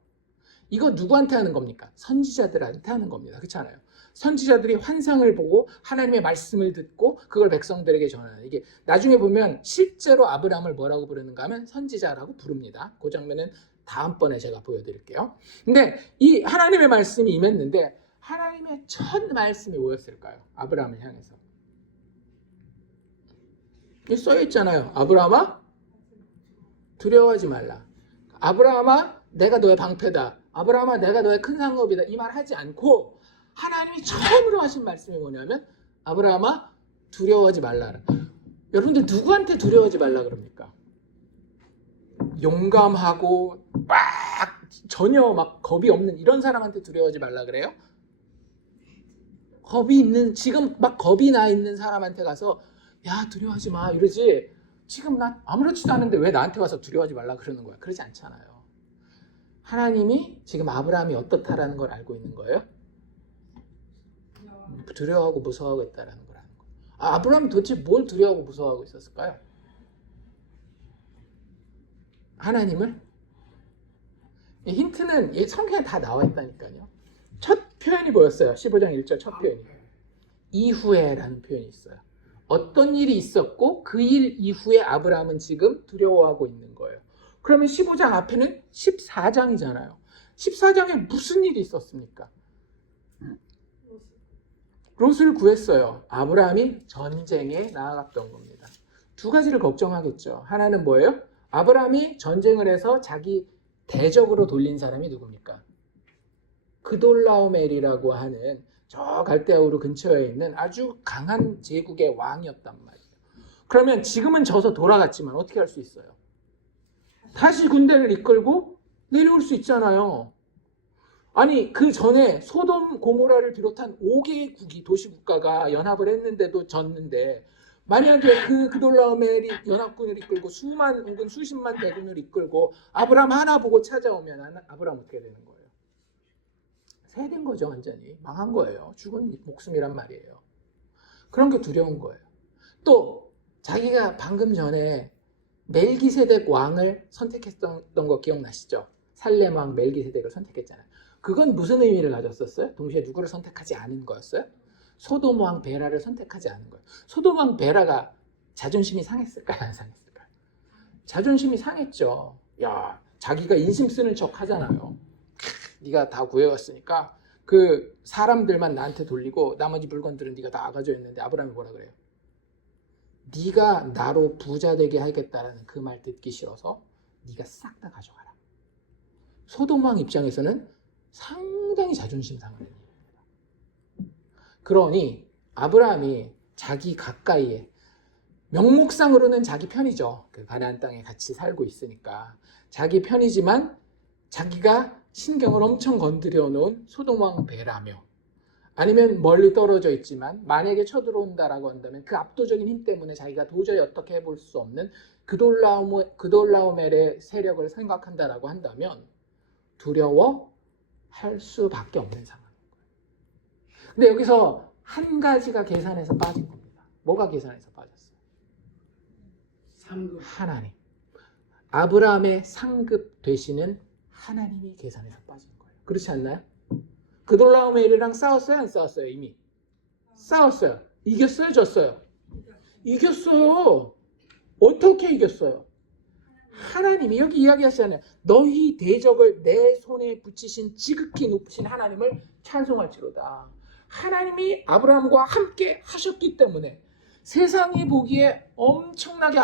이거 누구한테 하는 겁니까? 선지자들한테 하는 겁니다. 그렇지 않아요? 선지자들이 환상을 보고 하나님의 말씀을 듣고 그걸 백성들에게 전하는, 이게 나중에 보면 실제로 아브라함을 뭐라고 부르는가 하면 선지자라고 부릅니다. 그 장면은 다음번에 제가 보여드릴게요. 근데 이 하나님의 말씀이 임했는데 하나님의 첫 말씀이 뭐였을까요? 아브라함을 향해서 써 있잖아요. 아브라함아 두려워하지 말라. 아브라함아 내가 너의 방패다. 아브라함아 내가 너의 큰 상급이다. 이 말 하지 않고 하나님이 처음으로 하신 말씀이 뭐냐면 아브라함아 두려워하지 말라. 여러분들 누구한테 두려워하지 말라 그럽니까? 용감하고 전혀 겁이 없는 이런 사람한테 두려워하지 말라 그래요? 지금 겁이 나 있는 사람한테 가서 야 두려워하지 마 이러지, 지금 나 아무렇지도 않은데 왜 나한테 와서 두려워하지 말라 그러는 거야? 그러지 않잖아요. 하나님이 지금 아브라함이 어떻다라는 걸 알고 있는 거예요? 두려워하고 무서워하고 있다라는 걸 아는 거예요. 아브라함이 도대체 뭘 두려워하고 무서워하고 있었을까요? 하나님을? 힌트는 성경에 다 나와 있다니까요. 첫 표현이 뭐였어요? 15장 1절 첫 표현이 이후에 라는 표현이 있어요. 어떤 일이 있었고 그 일 이후에 아브라함은 지금 두려워하고 있는 거예요. 그러면 15장 앞에는 14장이잖아요. 14장에 무슨 일이 있었습니까? 롯을 구했어요. 아브라함이 전쟁에 나아갔던 겁니다. 두 가지를 걱정하겠죠. 하나는 뭐예요? 아브라함이 전쟁을 해서 자기 대적으로 돌린 사람이 누굽니까? 그돌라오멜이라고 하는 저 갈대아우르 근처에 있는 아주 강한 제국의 왕이었단 말이에요. 그러면 지금은 져서 돌아갔지만 어떻게 할 수 있어요? 다시 군대를 이끌고 내려올 수 있잖아요. 아니 그 전에 소돔 고모라를 비롯한 5개의 도시국가가 연합을 했는데도 졌는데, 만약에 그 그돌라오멜이 연합군을 이끌고 혹은 수십만 대군을 이끌고 아브라함 하나 보고 찾아오면 아브라함 어떻게 되는 거예요? 세된 거죠. 완전히 망한 거예요. 죽은 목숨이란 말이에요. 그런 게 두려운 거예요. 또 자기가 방금 전에 멜기세덱 왕을 선택했던 거 기억나시죠? 살렘 왕 멜기세덱을 선택했잖아요. 그건 무슨 의미를 가졌었어요? 동시에 누구를 선택하지 않은 거였어요? 소돔 왕 베라를 선택하지 않은 거예요. 소돔 왕 베라가 자존심이 상했을까요? 안 상했을까요? 자존심이 상했죠. 야, 자기가 인심 쓰는 척 하잖아요. 네가 다 구해왔으니까 그 사람들만 나한테 돌리고 나머지 물건들은 네가 다 가져 있는데, 아브라함이 뭐라 그래요? 네가 나로 부자 되게 하겠다라는 그 말 듣기 싫어서 네가 싹 다 가져가라. 소돔 왕 입장에서는 상당히 자존심 상하는 일입니다. 그러니 아브라함이 자기 가까이에, 명목상으로는 자기 편이죠. 그 가나안 땅에 같이 살고 있으니까 자기 편이지만 자기가 신경을 엄청 건드려 놓은 소돔 왕 베라며, 아니면 멀리 떨어져 있지만 만약에 쳐들어온다라고 한다면 그 압도적인 힘 때문에 자기가 도저히 어떻게 해볼 수 없는 그돌라오멜의 세력을 생각한다라고 한다면 두려워할 수밖에 없는 상황인 거예요. 근데 여기서 한 가지가 계산에서 빠진 겁니다. 뭐가 계산에서 빠졌어요? 상급. 하나님. 아브라함의 상급 되시는 하나님이 계산에서 빠진 거예요. 그렇지 않나요? 그돌라오멜이랑 싸웠어요? 안 싸웠어요? 이미 싸웠어요. 이겼어요? 졌어요? 이겼어요. 어떻게 이겼어요? 하나님이, 여기 이야기하시잖아요. 너희 대적을 내 손에 붙이신 지극히 높으신 하나님을 찬송할지로다. 하나님이 아브라함과 함께 하셨기 때문에 세상이 보기에 엄청나게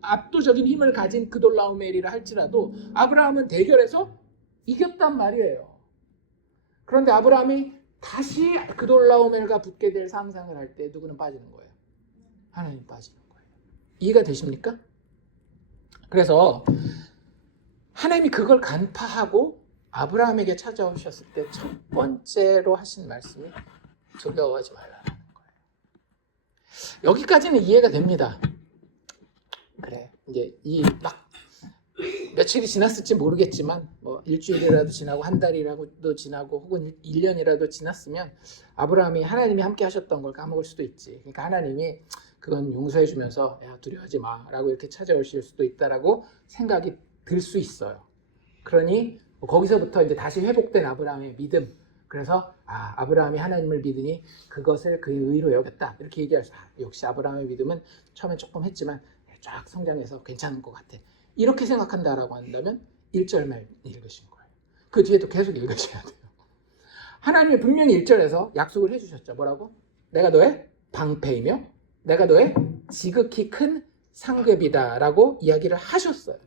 압도적인 힘을 가진 그돌라오멜이라 할지라도 아브라함은 대결에서 이겼단 말이에요. 그런데 아브라함이 다시 그돌라오멜과 붙게 될 상상을 할 때 누구는 빠지는 거예요? 하나님 빠지는 거예요. 이해가 되십니까? 그래서 하나님이 그걸 간파하고 아브라함에게 찾아오셨을 때 첫 번째로 하신 말씀이 두려워하지 말라는 거예요. 여기까지는 이해가 됩니다. 그래, 이제 이 막 며칠이 지났을지 모르겠지만 뭐 일주일이라도 지나고 한 달이라도 지나고 혹은 1년이라도 지났으면 아브라함이 하나님이 함께 하셨던 걸 까먹을 수도 있지. 그러니까 하나님이 그건 용서해 주면서 야, 두려워하지 마 라고 이렇게 찾아오실 수도 있다라고 생각이 들 수 있어요. 그러니 거기서부터 이제 다시 회복된 아브라함의 믿음, 그래서 아브라함이 하나님을 믿으니 그것을 그의 의로 여겼다 이렇게 얘기할 수, 역시 아브라함의 믿음은 처음엔 조금 했지만 쫙 성장해서 괜찮은 것 같아, 이렇게 생각한다라고 한다면 1절만 읽으신 거예요. 그 뒤에도 계속 읽으셔야 돼요. 하나님이 분명히 1절에서 약속을 해주셨죠. 뭐라고? 내가 너의 방패이며 내가 너의 지극히 큰 상급이다 라고 이야기를 하셨어요.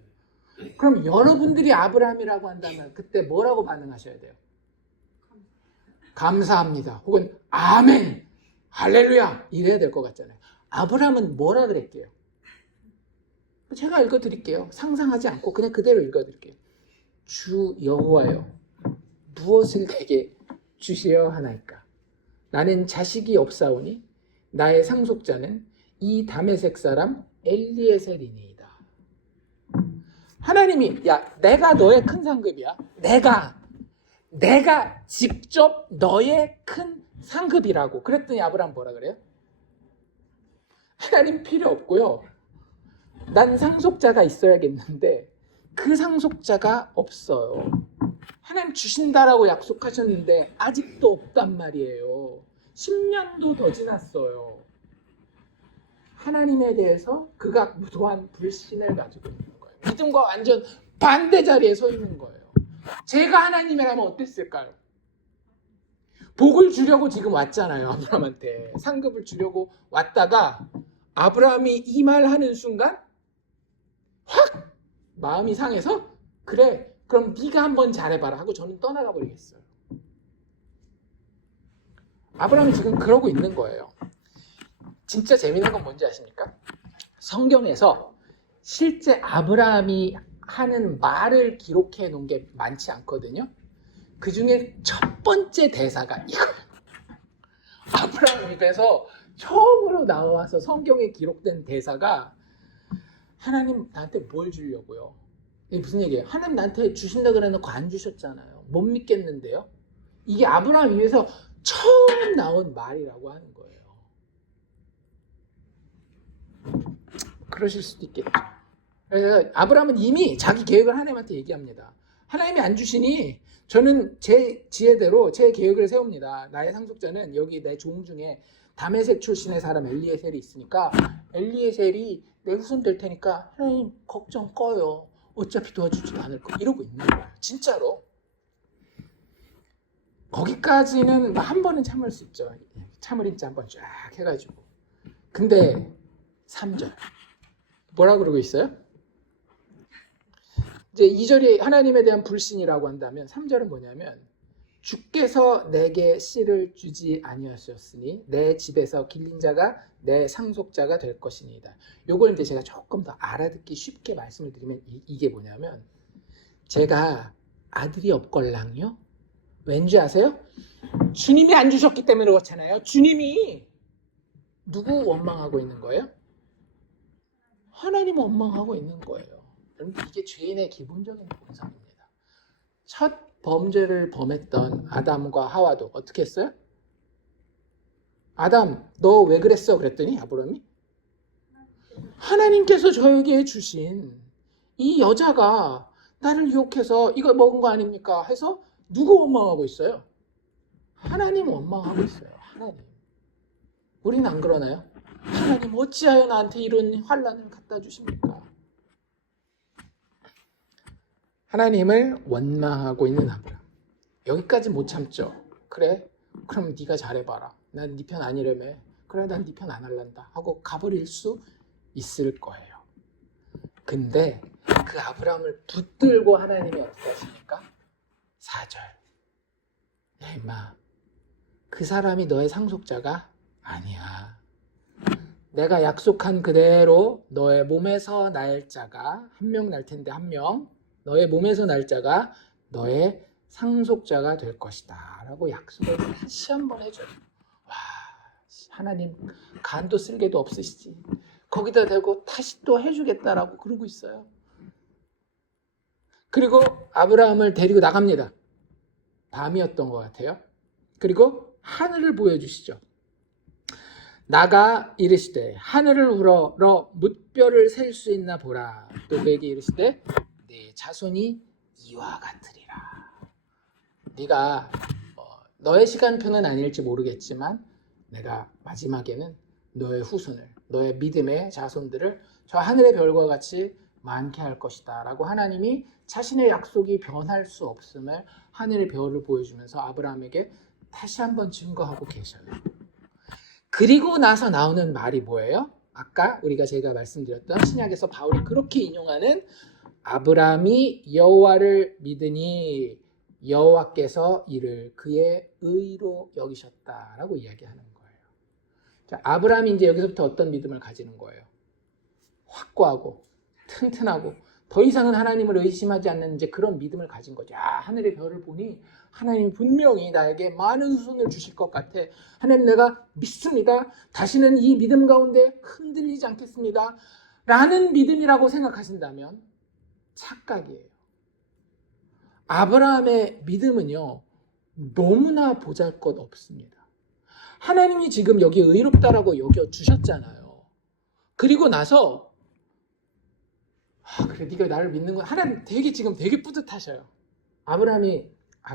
그럼 여러분들이 아브라함이라고 한다면 그때 뭐라고 반응하셔야 돼요? 감사합니다. 혹은 아멘, 할렐루야 이래야 될 것 같잖아요. 아브라함은 뭐라 그랬게요? 제가 읽어드릴게요. 상상하지 않고 그냥 그대로 읽어드릴게요. 주 여호와여, 무엇을 내게 주시려 하나이까? 나는 자식이 없사오니 나의 상속자는 이 다메섹 사람 엘리에셀이니이다. 하나님이, 야, 내가 너의 큰 상급이야. 내가 직접 너의 큰 상급이라고. 그랬더니 아브라함 뭐라 그래요? 하나님 필요 없고요. 난 상속자가 있어야겠는데 그 상속자가 없어요. 하나님 주신다라고 약속하셨는데 아직도 없단 말이에요. 10년도 더 지났어요. 하나님에 대해서 극악무도한 불신을 가지고 있는 거예요. 믿음과 완전 반대 자리에 서 있는 거예요. 제가 하나님이라면 어땠을까요? 복을 주려고 지금 왔잖아요. 아브라함한테 상급을 주려고 왔다가 아브라함이 이 말 하는 순간 확 마음이 상해서 그래, 그럼 네가 한번 잘해봐라 하고 저는 떠나가 버리겠어요. 아브라함이 지금 그러고 있는 거예요. 진짜 재밌는 건 뭔지 아십니까? 성경에서 실제 아브라함이 하는 말을 기록해 놓은 게 많지 않거든요. 그 중에 첫 번째 대사가 이거예요. 아브라함 입에서 처음으로 나와서 성경에 기록된 대사가 하나님 나한테 뭘 주려고요? 이게 무슨 얘기예요? 하나님 나한테 주신다 그래놓고 안 주셨잖아요. 못 믿겠는데요? 이게 아브라함 입에서 처음 나온 말이라고 하는 거예요. 그러실 수도 있겠죠. 그래서 아브라함은 이미 자기 계획을 하나님한테 얘기합니다. 하나님이 안 주시니 저는 제 지혜대로 제 계획을 세웁니다. 나의 상속자는 여기 내 종 중에 다메섹 출신의 사람 엘리에셀이 있으니까 엘리에셀이 내 후손 될 테니까 하나님 걱정 꺼요. 어차피 도와주지도 않을 거. 이러고 있는 거예요. 진짜로. 거기까지는 한 번은 참을 수 있죠. 참을인지 한번 쫙 해가지고. 근데 3절 뭐라 그러고 있어요? 이제 2절이 하나님에 대한 불신이라고 한다면 3절은 뭐냐면 주께서 내게 씨를 주지 아니하셨으니 내 집에서 길린 자가 내 상속자가 될 것이니이다. 요걸 이제 제가 조금 더 알아듣기 쉽게 말씀을 드리면 이게 뭐냐면 제가 아들이 없걸랑요? 왠지 아세요? 주님이 안 주셨기 때문에 그렇잖아요. 주님이 누구 원망하고 있는 거예요? 하나님 원망하고 있는 거예요. 여러분 이게 죄인의 기본적인 본성입니다. 첫 범죄를 범했던 아담과 하와도 어떻게 했어요? 아담 너 왜 그랬어? 그랬더니 아브라함이 하나님께서 저에게 주신 이 여자가 나를 유혹해서 이거 먹은 거 아닙니까? 해서 누구 원망하고 있어요? 하나님 원망하고 있어요. 하나님. 우리는 안 그러나요? 하나님 어찌하여 나한테 이런 환난을 갖다 주십니까? 하나님을 원망하고 있는 아브라함. 여기까지 못 참죠. 그래? 그럼 네가 잘해봐라. 난 네 편 아니라며. 그래 난 네 편 안 할란다 하고 가버릴 수 있을 거예요. 근데 그 아브라함을 붙들고 하나님이 어떻게 하십니까? 4절. 야 임마 그 사람이 너의 상속자가 아니야. 내가 약속한 그대로 너의 몸에서 날 자가 한 명 날 텐데 한 명 너의 몸에서 날 자가 너의 상속자가 될 것이다 라고 약속을 다시 한번 해줘요. 와 하나님 간도 쓸개도 없으시지. 거기다 대고 다시 또 해주겠다라고 그러고 있어요. 그리고 아브라함을 데리고 나갑니다. 밤이었던 것 같아요. 그리고 하늘을 보여주시죠. 나가 이르시되 하늘을 우러러 뭇별을 셀 수 있나 보라. 또 그에게 이르시되 네 자손이 이와 같으리라. 네가 너의 시간표는 아닐지 모르겠지만 내가 마지막에는 너의 후손을 너의 믿음의 자손들을 저 하늘의 별과 같이 많게 할 것이다 라고 하나님이 자신의 약속이 변할 수 없음을 하늘의 별을 보여주면서 아브라함에게 다시 한번 증거하고 계셔요. 그리고 나서 나오는 말이 뭐예요? 아까 제가 말씀드렸던 신약에서 바울이 그렇게 인용하는 아브라함이 여호와를 믿으니 여호와께서 이를 그의 의로 여기셨다라고 이야기하는 거예요. 자, 아브라함이 이제 여기서부터 어떤 믿음을 가지는 거예요? 확고하고 튼튼하고 더 이상은 하나님을 의심하지 않는 이제 그런 믿음을 가진 거죠. 하늘의 별을 보니 하나님이 분명히 나에게 많은 후손을 주실 것 같아. 하나님 내가 믿습니다. 다시는 이 믿음 가운데 흔들리지 않겠습니다. 라는 믿음이라고 생각하신다면 착각이에요. 아브라함의 믿음은요 너무나 보잘것없습니다. 하나님이 지금 여기 의롭다라고 여겨주셨잖아요. 그리고 나서 그래 네가 나를 믿는 건 하나님 지금 되게 뿌듯하셔요. 아브라함이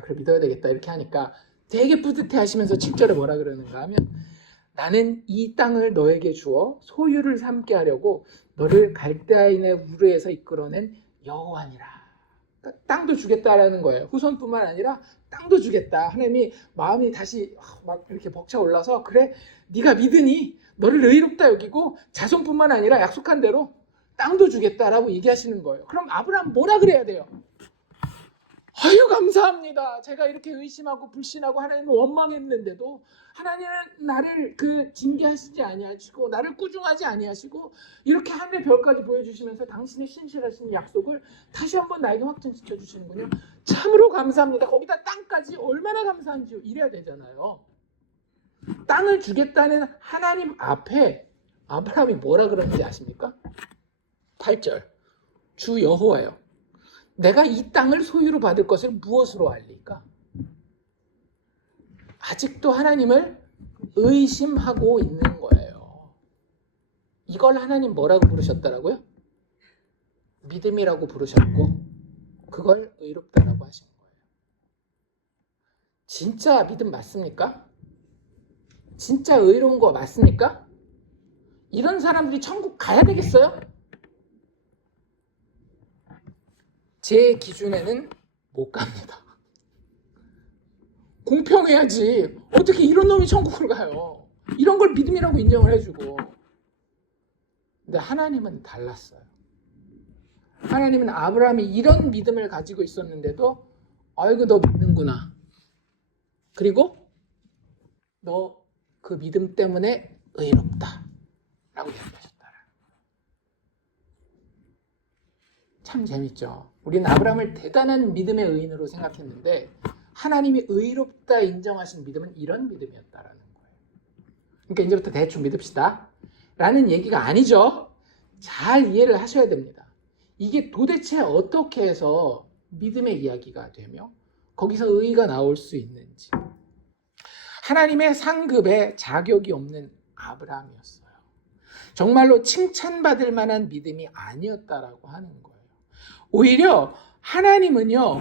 그래 믿어야 되겠다 이렇게 하니까 되게 뿌듯해 하시면서 7절에 뭐라 그러는가 하면 나는 이 땅을 너에게 주어 소유를 삼게 하려고 너를 갈대아인의 우르에서 이끌어낸 여호와니라. 그러니까 땅도 주겠다라는 거예요. 후손뿐만 아니라 땅도 주겠다. 하나님이 마음이 다시 막 이렇게 벅차올라서 그래 네가 믿으니 너를 의롭다 여기고 자손뿐만 아니라 약속한 대로 땅도 주겠다라고 얘기하시는 거예요. 그럼 아브라함 뭐라 그래야 돼요? 아유 감사합니다. 제가 이렇게 의심하고 불신하고 하나님을 원망했는데도 하나님은 나를 징계하시지 아니하시고 나를 꾸중하지 아니하시고 이렇게 하늘의 별까지 보여주시면서 당신의 신실하신 약속을 다시 한번 나에게 확증시켜 주시는군요. 참으로 감사합니다. 거기다 땅까지 얼마나 감사한지 이래야 되잖아요. 땅을 주겠다는 하나님 앞에 아브라함이 뭐라 그러는지 아십니까? 8절 주 여호와여 내가 이 땅을 소유로 받을 것을 무엇으로 알리까? 아직도 하나님을 의심하고 있는 거예요. 이걸 하나님 뭐라고 부르셨더라고요? 믿음이라고 부르셨고 그걸 의롭다라고 하신 거예요. 진짜 믿음 맞습니까? 진짜 의로운 거 맞습니까? 이런 사람들이 천국 가야 되겠어요? 제 기준에는 못 갑니다. 공평해야지. 어떻게 이런 놈이 천국을 가요? 이런 걸 믿음이라고 인정을 해주고. 근데 하나님은 달랐어요. 하나님은 아브라함이 이런 믿음을 가지고 있었는데도 아이고 너 믿는구나. 그리고 너 그 믿음 때문에 의롭다. 라고 이야기하셨다. 참 재밌죠. 우리는 아브라함을 대단한 믿음의 의인으로 생각했는데 하나님이 의롭다 인정하신 믿음은 이런 믿음이었다라는 거예요. 그러니까 이제부터 대충 믿읍시다. 라는 얘기가 아니죠. 잘 이해를 하셔야 됩니다. 이게 도대체 어떻게 해서 믿음의 이야기가 되며 거기서 의의가 나올 수 있는지. 하나님의 상급에 자격이 없는 아브라함이었어요. 정말로 칭찬받을 만한 믿음이 아니었다라고 하는 거예요. 오히려 하나님은요,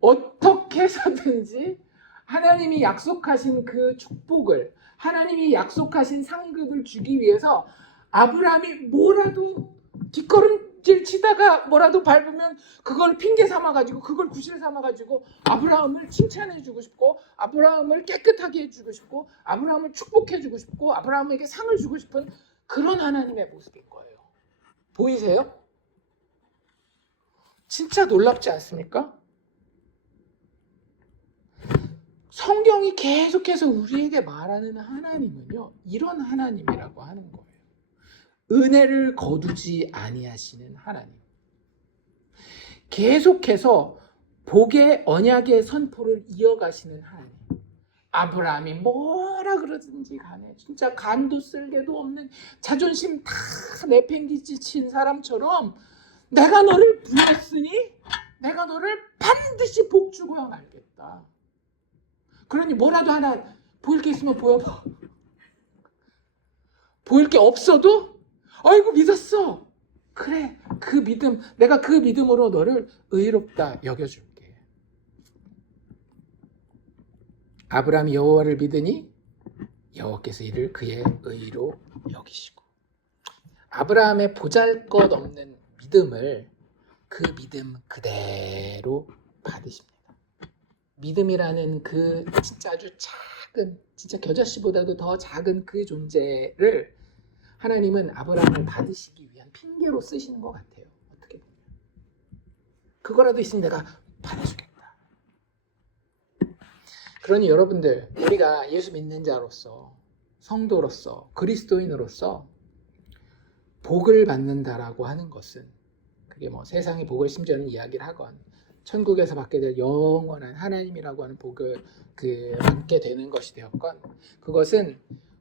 어떻게 해서든지 하나님이 약속하신 그 축복을, 하나님이 약속하신 상급을 주기 위해서 아브라함이 뭐라도 뒷걸음질 치다가 뭐라도 밟으면 그걸 핑계 삼아가지고, 그걸 구실 삼아가지고 아브라함을 칭찬해주고 싶고, 아브라함을 깨끗하게 해주고 싶고, 아브라함을 축복해주고 싶고, 아브라함에게 상을 주고 싶은 그런 하나님의 모습인 거예요. 보이세요? 진짜 놀랍지 않습니까? 성경이 계속해서 우리에게 말하는 하나님은요, 이런 하나님이라고 하는 거예요. 은혜를 거두지 아니하시는 하나님. 계속해서 복의 언약의 선포를 이어가시는 하나님. 아브라함이 뭐라 그러든지 간에 진짜 간도 쓸개도 없는 자존심 다 내팽개치 친 사람처럼 내가 너를 부렸으니 내가 너를 반드시 복주고야 말겠다. 그러니 뭐라도 하나 보일 게 있으면 보여봐. 보일 게 없어도 아이고 믿었어. 그래, 그 믿음, 내가 그 믿음으로 너를 의롭다 여겨줄게. 아브라함이 여호와를 믿으니 여호와께서 이를 그의 의로 여기시고. 아브라함의 보잘것없는 믿음을 그 믿음 그대로 받으십니다. 믿음이라는 그 진짜 아주 작은, 진짜 겨자씨보다도 더 작은 그 존재를 하나님은 아브라함을 받으시기 위한 핑계로 쓰시는 것 같아요. 어떻게 보면. 그거라도 있으면 내가 받아주겠다. 그러니 여러분들, 우리가 예수 믿는 자로서, 성도로서, 그리스도인으로서 복을 받는다라고 하는 것은, 그게 뭐 세상의 복을 심지어는 이야기를 하건 천국에서 받게 될 영원한 하나님이라고 하는 복을 받게 되는 것이 되었건, 그것은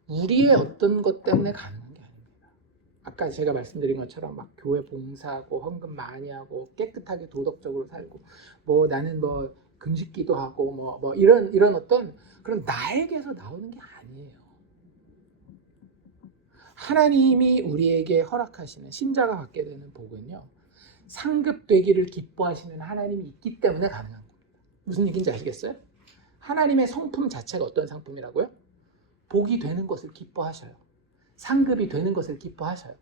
우리의 어떤 것 때문에 가능한 게 아닙니다. 아까 제가 말씀드린 것처럼 막 교회 봉사하고 헌금 많이 하고 깨끗하게 도덕적으로 살고 뭐 나는 뭐 금식기도 하고 뭐 이런 어떤 그런 나에게서 나오는 게 아니에요. 하나님이 우리에게 허락하시는, 신자가 받게 되는 복은요, 상급되기를 기뻐하시는 하나님이 있기 때문에 가능한 겁니다. 무슨 얘기인지 아시겠어요? 하나님의 성품 자체가 어떤 상품이라고요? 복이 되는 것을 기뻐하셔요. 상급이 되는 것을 기뻐하셔요.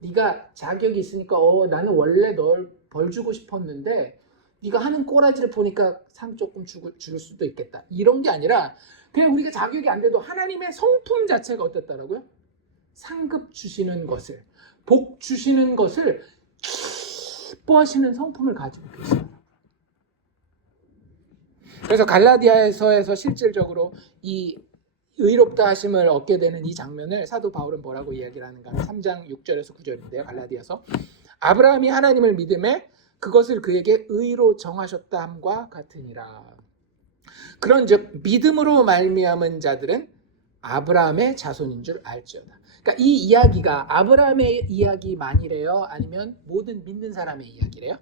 네가 자격이 있으니까 나는 원래 널 벌 주고 싶었는데 네가 하는 꼬라지를 보니까 상 조금 줄 수도 있겠다. 이런 게 아니라 그냥 우리가 자격이 안 돼도 하나님의 성품 자체가 어떻다라고요? 상급 주시는 것을, 복 주시는 것을 기뻐하시는 성품을 가지고 계세요. 그래서 갈라디아서에서 실질적으로 이 의롭다 하심을 얻게 되는 이 장면을 사도 바울은 뭐라고 이야기를 하는가 하면 3장 6절에서 9절인데요. 갈라디아서. 아브라함이 하나님을 믿음에 그것을 그에게 의로 정하셨다 함과 같으니라. 그런즉 믿음으로 말미암은 자들은 아브라함의 자손인 줄 알지어다. 그러니까 이 이야기가 아브라함의 이야기만이래요? 아니면 모든 믿는 사람의 이야기래요?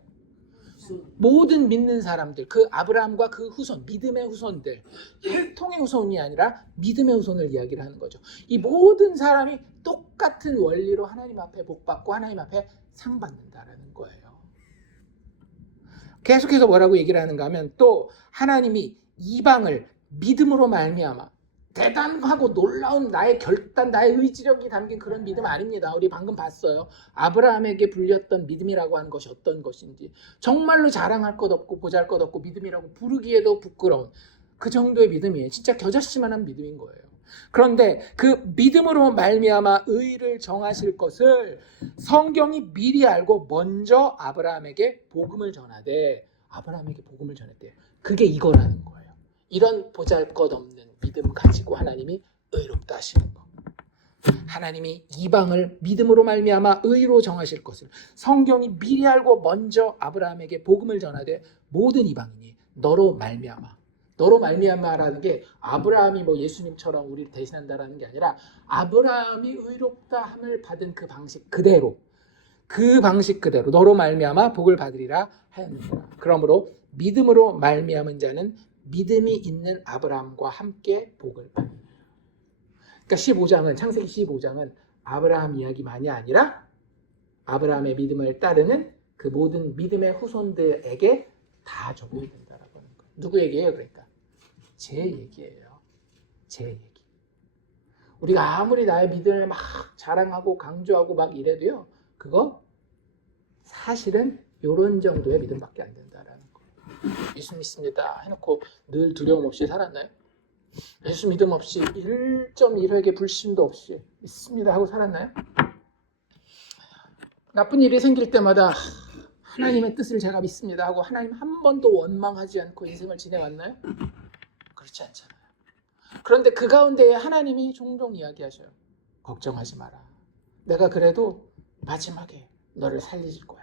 모든 믿는 사람들, 그 아브라함과 그 후손, 믿음의 후손들, 혈통의 후손이 아니라 믿음의 후손을 이야기를 하는 거죠. 이 모든 사람이 똑같은 원리로 하나님 앞에 복받고 하나님 앞에 상 받는다라는 거예요. 계속해서 뭐라고 얘기를 하는가 하면 또 하나님이 이방을 믿음으로 말미암아, 대단하고 놀라운 나의 결단, 나의 의지력이 담긴 그런 믿음 아닙니다. 우리 방금 봤어요. 아브라함에게 불렸던 믿음이라고 하는 것이 어떤 것인지. 정말로 자랑할 것 없고 보잘것 없고 믿음이라고 부르기에도 부끄러운 그 정도의 믿음이에요. 진짜 겨자씨만한 믿음인 거예요. 그런데 그 믿음으로 말미암아 의를 정하실 것을 성경이 미리 알고 먼저 아브라함에게 복음을 전하되, 아브라함에게 복음을 전했대요. 그게 이거라는 거예요. 이런 보잘것없는 믿음 가지고 하나님이 의롭다 하시는 거. 하나님이 이방을 믿음으로 말미암아 의로 정하실 것을 성경이 미리 알고 먼저 아브라함에게 복음을 전하되 모든 이방인이 너로 말미암아라는 게 아브라함이 뭐 예수님처럼 우리를 대신한다라는 게 아니라 아브라함이 의롭다 함을 받은 그 방식 그대로 너로 말미암아 복을 받으리라 하였느니라. 그러므로 믿음으로 말미암은 자는 믿음이 있는 아브라함과 함께 복을 받느니라. 그러니까 15장은 창세기 15장은 아브라함 이야기만이 아니라 아브라함의 믿음을 따르는 그 모든 믿음의 후손들에게 다 적용이 된다라고 하는 거예요. 누구 얘기예요? 그러니까 제 얘기예요. 제 얘기. 우리가 아무리 나의 믿음을 막 자랑하고 강조하고 막 이래도요, 그거 사실은 이런 정도의 믿음밖에 안 된다라는 거예요. 예수 믿습니다 해놓고 늘 두려움 없이 살았나요? 예수 믿음 없이 1.1획의 불신도 없이 믿습니다 하고 살았나요? 나쁜 일이 생길 때마다 하나님의 뜻을 제가 믿습니다 하고 하나님 한 번도 원망하지 않고 인생을 지내왔나요? 그렇지 않잖아요. 그런데 그 가운데에 하나님이 종종 이야기하셔요. 걱정하지 마라. 내가 그래도 마지막에 너를 살리실 거야.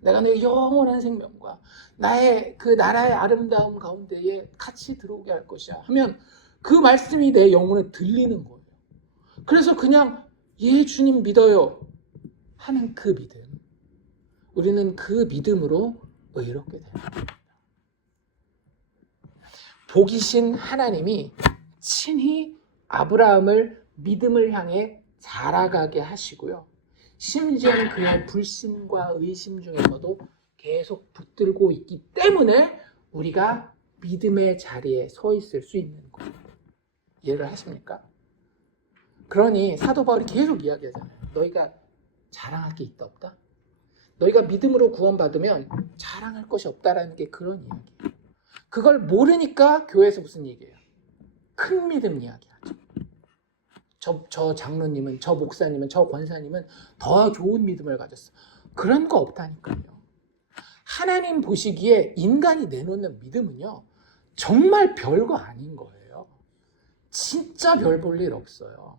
내가 너의 영원한 생명과 나의 그 나라의 아름다움 가운데에 같이 들어오게 할 것이야 하면 그 말씀이 내 영혼에 들리는 거예요. 그래서 그냥 예 주님 믿어요 하는 그 믿음, 우리는 그 믿음으로 의롭게 됩니다. 복이신 하나님이 친히 아브라함을 믿음을 향해 자라가게 하시고요, 심지어는 그의 불신과 의심 중에서도 계속 붙들고 있기 때문에 우리가 믿음의 자리에 서 있을 수 있는 거예요. 이해를 하십니까? 그러니 사도 바울이 계속 이야기하잖아요. 너희가 자랑할 게 있다 없다? 너희가 믿음으로 구원받으면 자랑할 것이 없다라는 게 그런 이야기예요. 그걸 모르니까 교회에서 무슨 얘기예요? 큰 믿음 이야기하죠. 저 장로님은, 저 목사님은, 저 권사님은 더 좋은 믿음을 가졌어. 그런 거 없다니까요. 하나님 보시기에 인간이 내놓는 믿음은요, 정말 별거 아닌 거예요. 진짜 별 볼 일 없어요.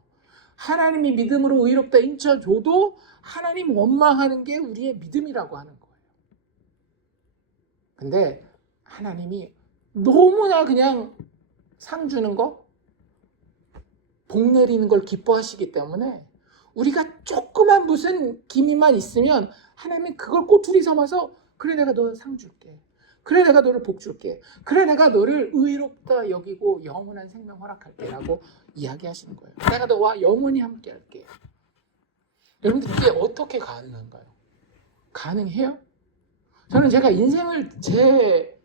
하나님이 믿음으로 의롭다 인쳐줘도 하나님 원망하는 게 우리의 믿음이라고 하는 거예요. 근데 하나님이 너무나 그냥 상 주는 거, 복 내리는 걸 기뻐하시기 때문에 우리가 조그만 무슨 기미만 있으면 하나님은 그걸 꼬투리 삼아서 그래 내가 너 상 줄게, 그래 내가 너를 복 줄게, 그래 내가 너를 의롭다 여기고 영원한 생명 허락할게 라고 이야기하시는 거예요. 내가 너와 영원히 함께 할게. 여러분들 이게 어떻게 가능한가요? 가능해요? 저는 제가 인생을 제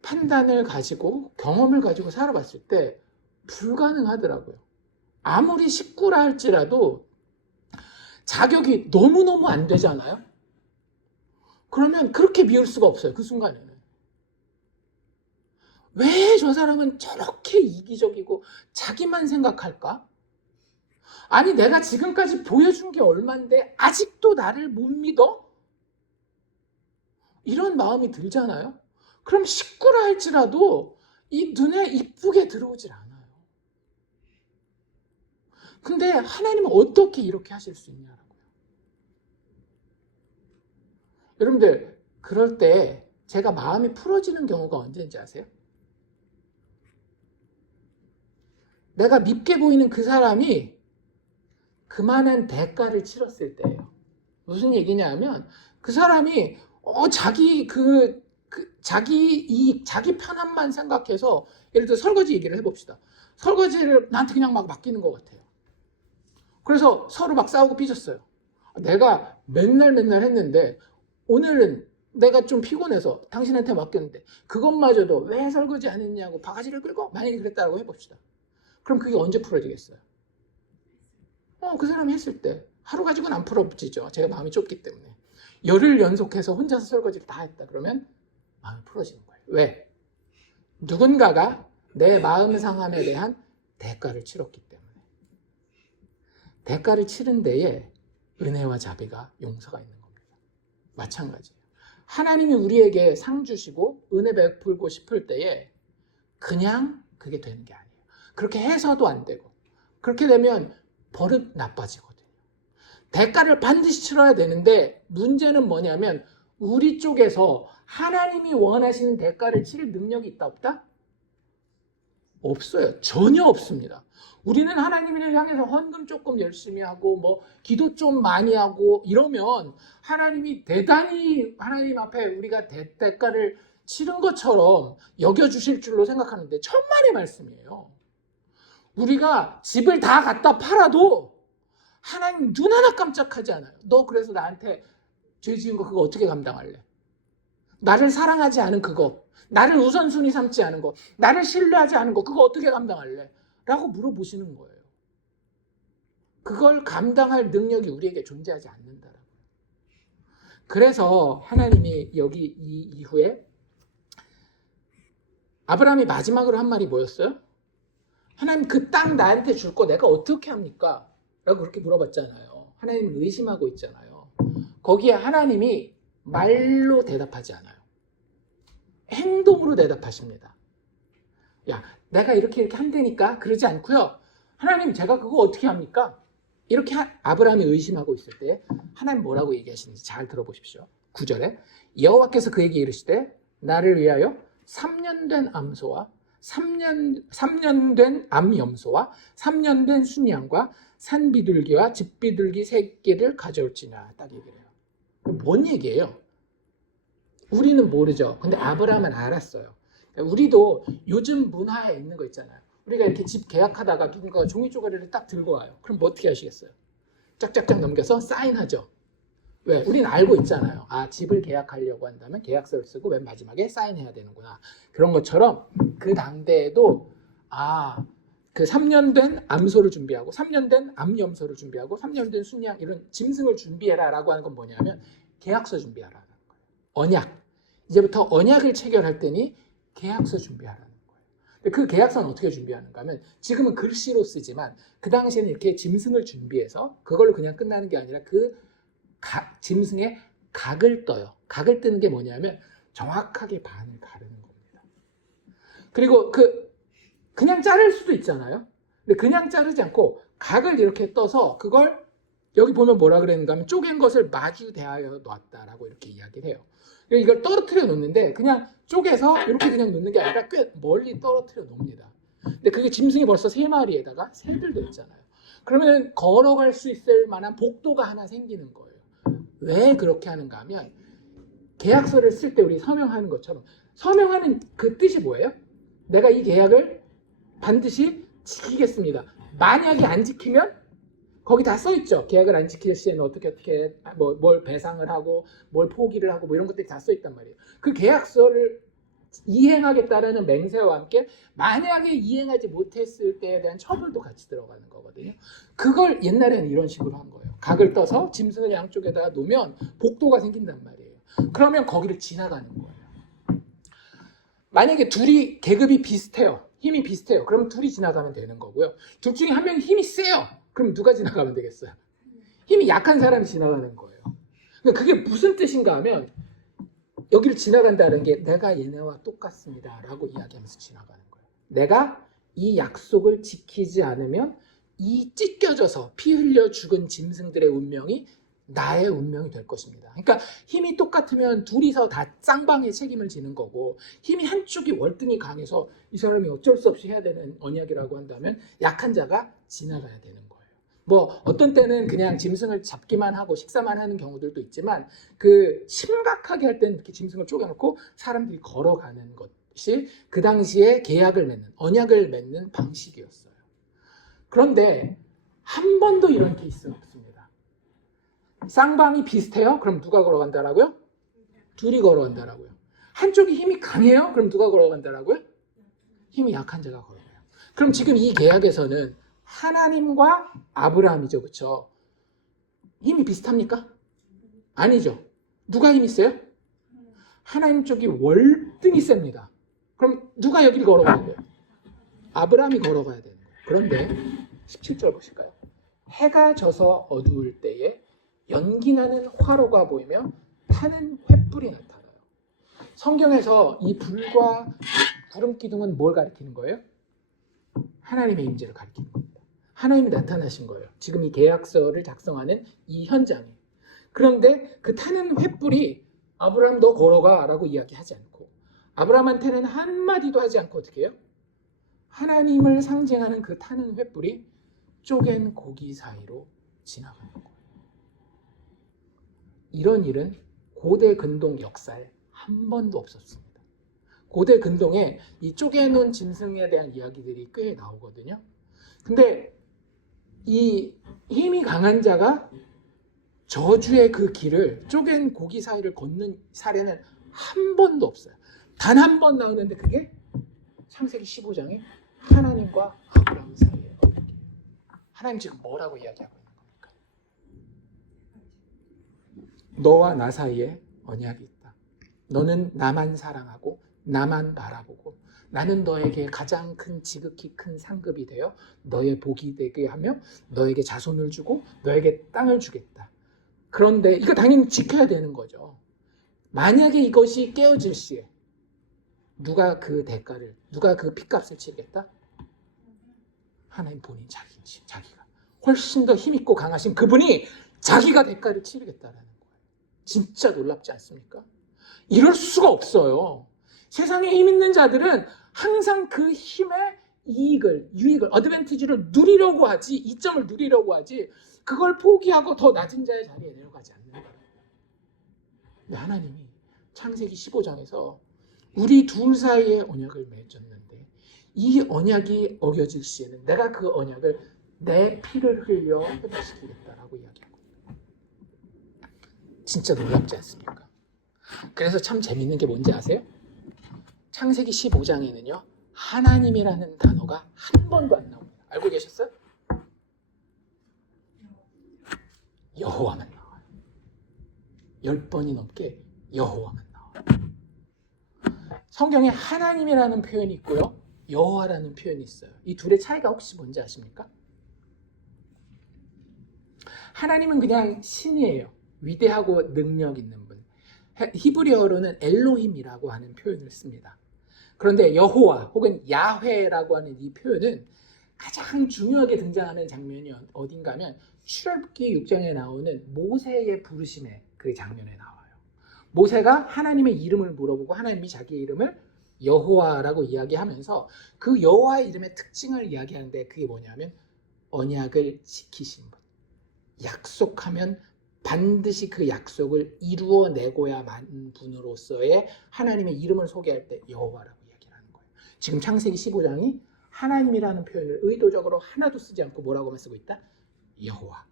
판단을 가지고 경험을 가지고 살아봤을 때 불가능하더라고요. 아무리 식구라 할지라도 자격이 너무너무 안 되잖아요. 그러면 그렇게 미울 수가 없어요. 그 순간에는. 왜 저 사람은 저렇게 이기적이고 자기만 생각할까? 아니 내가 지금까지 보여준 게 얼만데 아직도 나를 못 믿어? 이런 마음이 들잖아요. 그럼 식구라 할지라도 이 눈에 이쁘게 들어오질 않아요. 근데 하나님은 어떻게 이렇게 하실 수 있냐라고요. 여러분들 그럴 때 제가 마음이 풀어지는 경우가 언제인지 아세요? 내가 밉게 보이는 그 사람이 그만한 대가를 치렀을 때예요. 무슨 얘기냐 하면 그 사람이 자기 편함만 생각해서, 예를 들어 설거지 얘기를 해봅시다. 설거지를 나한테 그냥 막 맡기는 것 같아요. 그래서 서로 막 싸우고 삐졌어요. 내가 맨날 했는데 오늘은 내가 좀 피곤해서 당신한테 맡겼는데 그것마저도 왜 설거지 안 했냐고 바가지를 끌고 만약에 그랬다고 해봅시다. 그럼 그게 언제 풀어지겠어요? 그 사람이 했을 때. 하루 가지고는 안 풀어지죠. 제가 마음이 좁기 때문에. 열흘 연속해서 혼자서 설거지를 다 했다 그러면 마음이 풀어지는 거예요. 왜? 누군가가 내 마음 상함에 대한 대가를 치렀기 때문에. 대가를 치른 데에 은혜와 자비가 용서가 있는 겁니다. 마찬가지예요. 하나님이 우리에게 상 주시고 은혜 베풀고 싶을 때에 그냥 그게 되는 게 아니에요. 그렇게 해서도 안 되고 그렇게 되면 버릇 나빠지거든요. 대가를 반드시 치러야 되는데 문제는 뭐냐면 우리 쪽에서 하나님이 원하시는 대가를 치를 능력이 있다 없다? 없어요. 전혀 없습니다. 우리는 하나님을 향해서 헌금 조금 열심히 하고 뭐 기도 좀 많이 하고 이러면 하나님이 대단히 하나님 앞에 우리가 대가를 치른 것처럼 여겨주실 줄로 생각하는데 천만의 말씀이에요. 우리가 집을 다 갖다 팔아도 하나님 눈 하나 깜짝하지 않아요. 너 그래서 나한테 죄 지은 거 그거 어떻게 감당할래? 나를 사랑하지 않은 그거, 나를 우선순위 삼지 않은 거, 나를 신뢰하지 않은 거 그거 어떻게 감당할래? 라고 물어보시는 거예요. 그걸 감당할 능력이 우리에게 존재하지 않는다라고. 그래서 하나님이 여기 이 이후에 아브라함이 마지막으로 한 말이 뭐였어요? 하나님 그 땅 나한테 줄 거 내가 어떻게 합니까? 라고 그렇게 물어봤잖아요. 하나님을 의심하고 있잖아요. 거기에 하나님이 말로 대답하지 않아요. 행동으로 대답하십니다. 야, 내가 이렇게 한다니까 그러지 않고요. 하나님 제가 그거 어떻게 합니까? 이렇게 아브라함이 의심하고 있을 때 하나님 뭐라고 얘기하시는지 잘 들어보십시오. 9절에 여호와께서 그에게 이르시되 나를 위하여 3년 된 암소와 3년 된 암염소와 3년 된 순양과 산비둘기와 집비둘기 새끼를 가져올지나 딱 얘기를 해요. 뭔 얘기예요? 우리는 모르죠. 근데 아브라함은 알았어요. 우리도 요즘 문화에 있는 거 있잖아요. 우리가 이렇게 집 계약하다가 누군가가 종이 쪼가리를 딱 들고 와요. 그럼 뭐 어떻게 하시겠어요? 짝짝짝 넘겨서 사인하죠. 왜? 우리는 알고 있잖아요. 아, 집을 계약하려고 한다면 계약서를 쓰고 맨 마지막에 사인해야 되는구나. 그런 것처럼 그 당대에도 그 3년 된 암소를 준비하고 3년 된 암염소를 준비하고 3년 된 순양 이런 짐승을 준비해라라고 하는 건 뭐냐면 계약서 준비하라는 거예요. 언약. 이제부터 언약을 체결할 때니 계약서 준비하라는 거예요. 그 계약서는 어떻게 준비하는가 하면 지금은 글씨로 쓰지만 그 당시에는 이렇게 짐승을 준비해서 그걸로 그냥 끝나는 게 아니라 그 짐승의 각을 떠요. 각을 뜨는 게 뭐냐면 정확하게 반을 가르는 겁니다. 그리고 그냥 자를 수도 있잖아요. 근데 그냥 자르지 않고 각을 이렇게 떠서 그걸 여기 보면 뭐라 그랬는가 하면 쪼갠 것을 마주 대하여 놨다라고 이렇게 이야기를 해요. 이걸 떨어뜨려 놓는데 그냥 쪼개서 이렇게 그냥 놓는 게 아니라 꽤 멀리 떨어뜨려 놓습니다. 근데 그게 짐승이 벌써 3마리에다가 새들도 있잖아요. 그러면 걸어갈 수 있을 만한 복도가 하나 생기는 거예요. 왜 그렇게 하는가 하면 계약서를 쓸 때 우리 서명하는 것처럼 서명하는 그 뜻이 뭐예요? 내가 이 계약을 반드시 지키겠습니다. 만약에 안 지키면 거기 다 써있죠. 계약을 안 지킬 시에는 어떻게 뭘 배상을 하고 뭘 포기를 하고 뭐 이런 것들이 다 써있단 말이에요. 그 계약서를 이행하겠다라는 맹세와 함께 만약에 이행하지 못했을 때에 대한 처벌도 같이 들어가는 거거든요. 그걸 옛날에는 이런 식으로 한 거예요. 각을 떠서 짐승을 양쪽에다가 놓으면 복도가 생긴단 말이에요. 그러면 거기를 지나가는 거예요. 만약에 둘이 계급이 비슷해요. 힘이 비슷해요. 그럼 둘이 지나가면 되는 거고요. 둘 중에 한 명이 힘이 세요. 그럼 누가 지나가면 되겠어요? 힘이 약한 사람이 지나가는 거예요. 그러니까 그게 무슨 뜻인가 하면 여기를 지나간다는 게 내가 얘네와 똑같습니다 라고 이야기하면서 지나가는 거예요. 내가 이 약속을 지키지 않으면 이 찢겨져서 피 흘려 죽은 짐승들의 운명이 나의 운명이 될 것입니다. 그러니까 힘이 똑같으면 둘이서 다 쌍방의 책임을 지는 거고 힘이 한쪽이 월등히 강해서 이 사람이 어쩔 수 없이 해야 되는 언약이라고 한다면 약한 자가 지나가야 되는 거예요. 뭐 어떤 때는 그냥 짐승을 잡기만 하고 식사만 하는 경우들도 있지만 그 심각하게 할 때는 이렇게 짐승을 쪼개놓고 사람들이 걸어가는 것이 그 당시에 계약을 맺는 언약을 맺는 방식이었어요. 그런데 한 번도 이런 케이스는 없습니다. 쌍방이 비슷해요? 그럼 누가 걸어간다라고요? 둘이 걸어간다라고요. 한쪽이 힘이 강해요? 그럼 누가 걸어간다라고요? 힘이 약한 자가 걸어가요. 그럼 지금 이 계약에서는 하나님과 아브라함이죠. 그렇죠? 힘이 비슷합니까? 아니죠. 누가 힘이 세요? 하나님 쪽이 월등히 셉니다. 그럼 누가 여기를 걸어가는 거예요? 아브라함이 걸어가야 되는 거예요. 그런데 17절 보실까요? 해가 져서 어두울 때에 연기나는 화로가 보이며 타는 횃불이 나타나요. 성경에서 이 불과 구름 기둥은 뭘 가리키는 거예요? 하나님의 임재를 가리키는 겁니다. 하나님이 나타나신 거예요. 지금 이 계약서를 작성하는 이 현장에. 그런데 그 타는 횃불이 아브라함 너 걸어가 라고 이야기하지 않고 아브라함한테는 한마디도 하지 않고 어떻게 해요? 하나님을 상징하는 그 타는 횃불이 쪼갠 고기 사이로 지나가는 거예요. 이런 일은 고대 근동 역사에 한 번도 없었습니다. 고대 근동에 이 쪼개놓은 짐승에 대한 이야기들이 꽤 나오거든요. 근데 이 힘이 강한 자가 저주의 그 길을 쪼갠 고기 사이를 걷는 사례는 한 번도 없어요. 단 한 번 나오는데 그게 창세기 15장에 하나님과 아브라함 사이예요. 하나님 지금 뭐라고 이야기하고 있는 겁니까? 너와 나 사이에 언약이 있다. 너는 나만 사랑하고 나만 바라보고 나는 너에게 가장 큰 지극히 큰 상급이 되어 너의 복이 되게 하며 너에게 자손을 주고 너에게 땅을 주겠다. 그런데 이거 당연히 지켜야 되는 거죠. 만약에 이것이 깨어질 시에 누가 그 대가를, 누가 그 핏값을 치르겠다? 하나님 본인 자기가 훨씬 더 힘있고 강하신 그분이 자기가 대가를 치르겠다라는 거예요. 진짜 놀랍지 않습니까? 이럴 수가 없어요. 세상에 힘 있는 자들은 항상 그 힘의 유익을, 어드밴티지를 누리려고 하지, 이점을 누리려고 하지, 그걸 포기하고 더 낮은 자의 자리에 내려가지 않는 거예요. 근데 하나님이 창세기 15장에서 우리 둘 사이에 언약을 맺었는데 이 언약이 어겨질 시에는 내가 그 언약을 내 피를 흘려 회복시키겠다라고 이야기하고 있어요. 진짜 놀랍지 않습니까? 그래서 참 재밌는 게 뭔지 아세요? 창세기 15장에는요 하나님이라는 단어가 한 번도 안 나옵니다. 알고 계셨어요? 여호와만 나와요. 10번이 넘게 여호와만 나와요. 성경에 하나님이라는 표현이 있고요 여호와라는 표현이 있어요. 이 둘의 차이가 혹시 뭔지 아십니까? 하나님은 그냥 신이에요. 위대하고 능력 있는 분. 히브리어로는 엘로힘이라고 하는 표현을 씁니다. 그런데 여호와 혹은 야훼라고 하는 이 표현은 가장 중요하게 등장하는 장면이 어딘가 하면 출애굽기 6장에 나오는 모세의 부르심의 그 장면에 나와요. 모세가 하나님의 이름을 물어보고 하나님이 자기의 이름을 여호와라고 이야기하면서 그 여호와의 이름의 특징을 이야기하는데 그게 뭐냐면 언약을 지키신 분. 약속하면 반드시 그 약속을 이루어내고야만 분으로서의 하나님의 이름을 소개할 때 여호와라고 이야기를 하는 거예요. 지금 창세기 15장이 하나님이라는 표현을 의도적으로 하나도 쓰지 않고 뭐라고만 쓰고 있다? 여호와,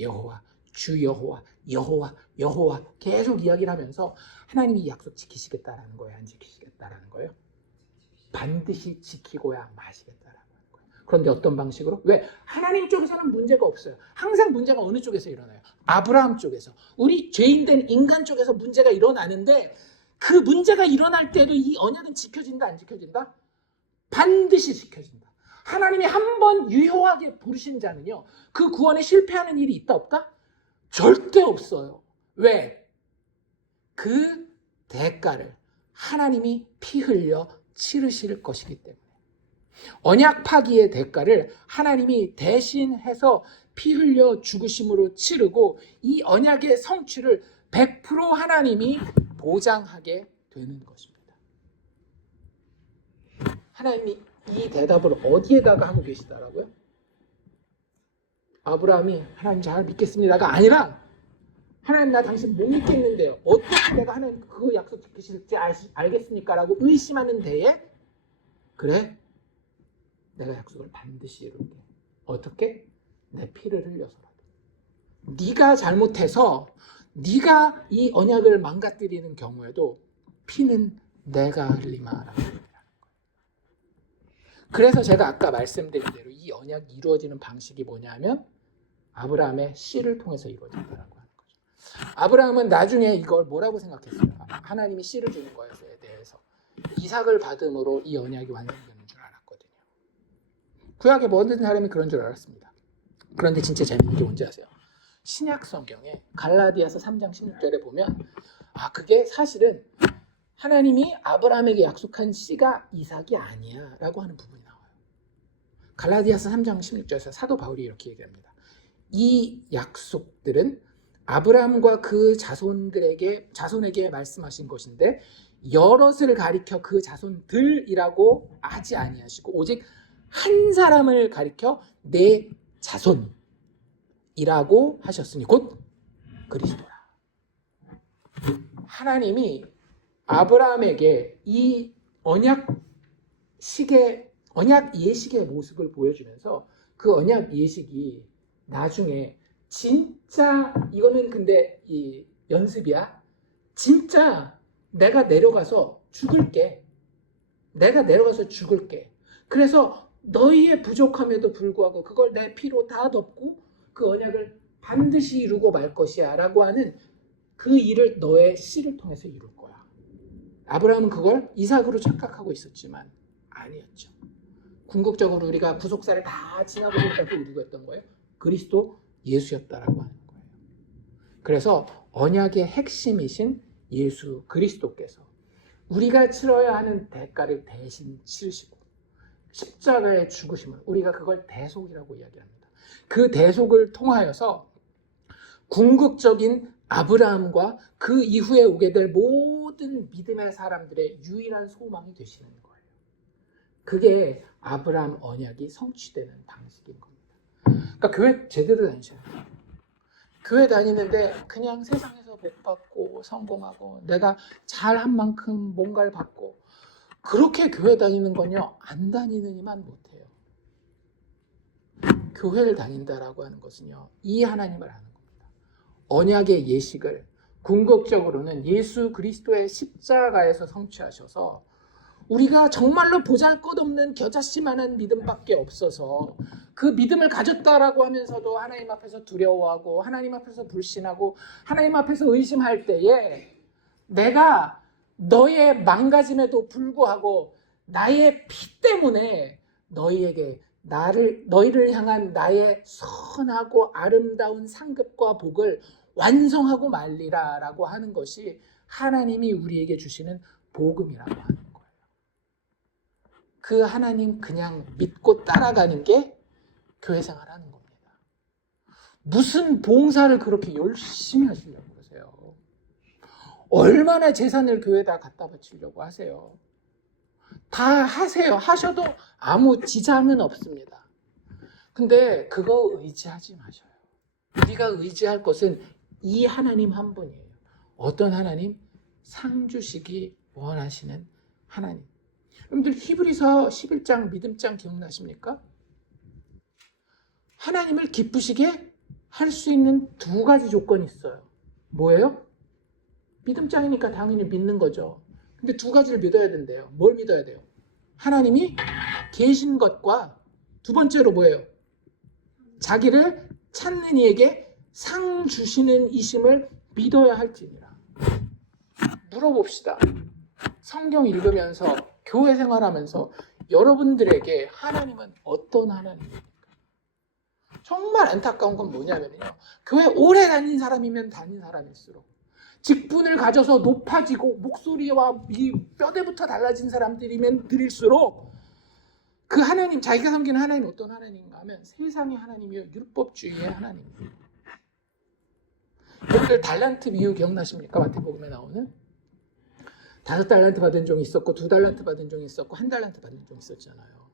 여호와, 주 여호와, 여호와, 여호와 계속 이야기를 하면서 하나님이 약속 지키시겠다라는 거예요? 안 지키시겠다라는 거예요? 반드시 지키고야 마시겠다라는 거예요. 그런데 어떤 방식으로? 왜? 하나님 쪽에서는 문제가 없어요. 항상 문제가 어느 쪽에서 일어나요? 아브라함 쪽에서. 우리 죄인된 인간 쪽에서 문제가 일어나는데 그 문제가 일어날 때도 이 언약은 지켜진다 안 지켜진다? 반드시 지켜진다. 하나님이 한 번 유효하게 부르신 자는요 그 구원에 실패하는 일이 있다 없다? 절대 없어요. 왜? 그 대가를 하나님이 피 흘려 치르실 것이기 때문에. 언약 파기의 대가를 하나님이 대신해서 피 흘려 죽으심으로 치르고 이 언약의 성취를 100% 하나님이 보장하게 되는 것입니다. 하나님이 이 대답을 어디에다가 하고 계시더라고요? 아브라함이 하나님 잘 믿겠습니다가 아니라 하나님 나 당신 못 믿겠는데요. 어떻게 내가 하나님 그 약속 지키실지 알겠습니까? 라고 의심하는 데에 그래 내가 약속을 반드시 이룰게. 어떻게? 내 피를 흘려서라도. 네가 잘못해서 네가 이 언약을 망가뜨리는 경우에도 피는 내가 흘리마라고 얘기하는 거예요. 그래서 제가 아까 말씀드린 대로 이 언약이 이루어지는 방식이 뭐냐면 아브라함의 씨를 통해서 이루어진다라고 하는 거죠. 아브라함은 나중에 이걸 뭐라고 생각했어요? 하나님이 씨를 주는 것에 대해서 이삭을 받음으로 이 언약이 완성되는 줄 알았거든요. 구약의 모든 사람이 그런 줄 알았습니다. 그런데 진짜 재밌는 게 뭔지 아세요? 신약 성경에 갈라디아서 3장 16절에 보면 그게 사실은 하나님이 아브라함에게 약속한 씨가 이삭이 아니야 라고 하는 부분이 나와요. 갈라디아서 3장 16절에서 사도 바울이 이렇게 얘기합니다. 이 약속들은 아브라함과 그 자손에게 말씀하신 것인데 여럿을 가리켜 그 자손들이라고 하지 아니하시고 오직 한 사람을 가리켜 내 자손이라고 하셨으니 곧 그리스도라. 하나님이 아브라함에게 이 언약 예식의 모습을 보여주면서 그 언약 예식이 나중에 진짜 이거는 근데 이 연습이야. 진짜 내가 내려가서 죽을게. 그래서 너희의 부족함에도 불구하고 그걸 내 피로 다 덮고 그 언약을 반드시 이루고 말 것이야 라고 하는 그 일을 너의 씨를 통해서 이룰 거야. 아브라함은 그걸 이삭으로 착각하고 있었지만 아니었죠. 궁극적으로 우리가 구속사를 다 지나고 보니까 또 이루고 했던 거예요. 그리스도 예수였다라고 하는 거예요. 그래서 언약의 핵심이신 예수 그리스도께서 우리가 치러야 하는 대가를 대신 치르시고 십자가의 죽으심을 우리가 그걸 대속이라고 이야기합니다. 그 대속을 통하여서 궁극적인 아브라함과 그 이후에 오게 될 모든 믿음의 사람들의 유일한 소망이 되시는 거예요. 그게 아브라함 언약이 성취되는 방식인 겁니다. 그러니까 교회 제대로 다니셔야 돼요. 교회 다니는데 그냥 세상에서 복 받고 성공하고 내가 잘한 만큼 뭔가를 받고 그렇게 교회 다니는 건요 안 다니는 이만 못해요. 교회를 다닌다라고 하는 것은요 이 하나님을 아는 겁니다. 언약의 예식을 궁극적으로는 예수 그리스도의 십자가에서 성취하셔서 우리가 정말로 보잘것없는 겨자씨만한 믿음밖에 없어서 그 믿음을 가졌다라고 하면서도 하나님 앞에서 두려워하고 하나님 앞에서 불신하고 하나님 앞에서 의심할 때에 내가 너의 망가짐에도 불구하고 나의 피 때문에 너희를 향한 나의 선하고 아름다운 상급과 복을 완성하고 말리라 라고 하는 것이 하나님이 우리에게 주시는 복음이라고 하는 거예요. 그 하나님 그냥 믿고 따라가는 게 교회 생활하는 겁니다. 무슨 봉사를 그렇게 열심히 하시려고 그러세요? 얼마나 재산을 교회에다 갖다 바치려고 하세요? 다 하세요. 하셔도 아무 지장은 없습니다. 근데 그거 의지하지 마셔요. 우리가 의지할 것은 이 하나님 한 분이에요. 어떤 하나님? 상 주시기 원하시는 하나님. 여러분들 히브리서 11장 믿음장 기억나십니까? 하나님을 기쁘시게 할 수 있는 두 가지 조건이 있어요. 뭐예요? 믿음장이니까 당연히 믿는 거죠. 근데 두 가지를 믿어야 된대요. 뭘 믿어야 돼요? 하나님이 계신 것과 두 번째로 뭐예요? 자기를 찾는 이에게 상 주시는 이심을 믿어야 할지니라. 물어봅시다. 성경 읽으면서 교회 생활하면서 여러분들에게 하나님은 어떤 하나님입니까? 정말 안타까운 건 뭐냐면요. 교회 오래 다닌 사람이면 다닌 사람일수록 직분을 가져서 높아지고 목소리와 이 뼈대부터 달라진 사람들이면 들일수록 그 하나님, 자기가 섬기는 하나님 어떤 하나님인가 하면 세상의 하나님이요 율법주의의 하나님이에요. 여러분들 달란트 비유 기억나십니까? 마태복음에 나오는 5달란트 받은 종이 있었고 2달란트 받은 종이 있었고 1달란트 받은 종이 있었잖아요.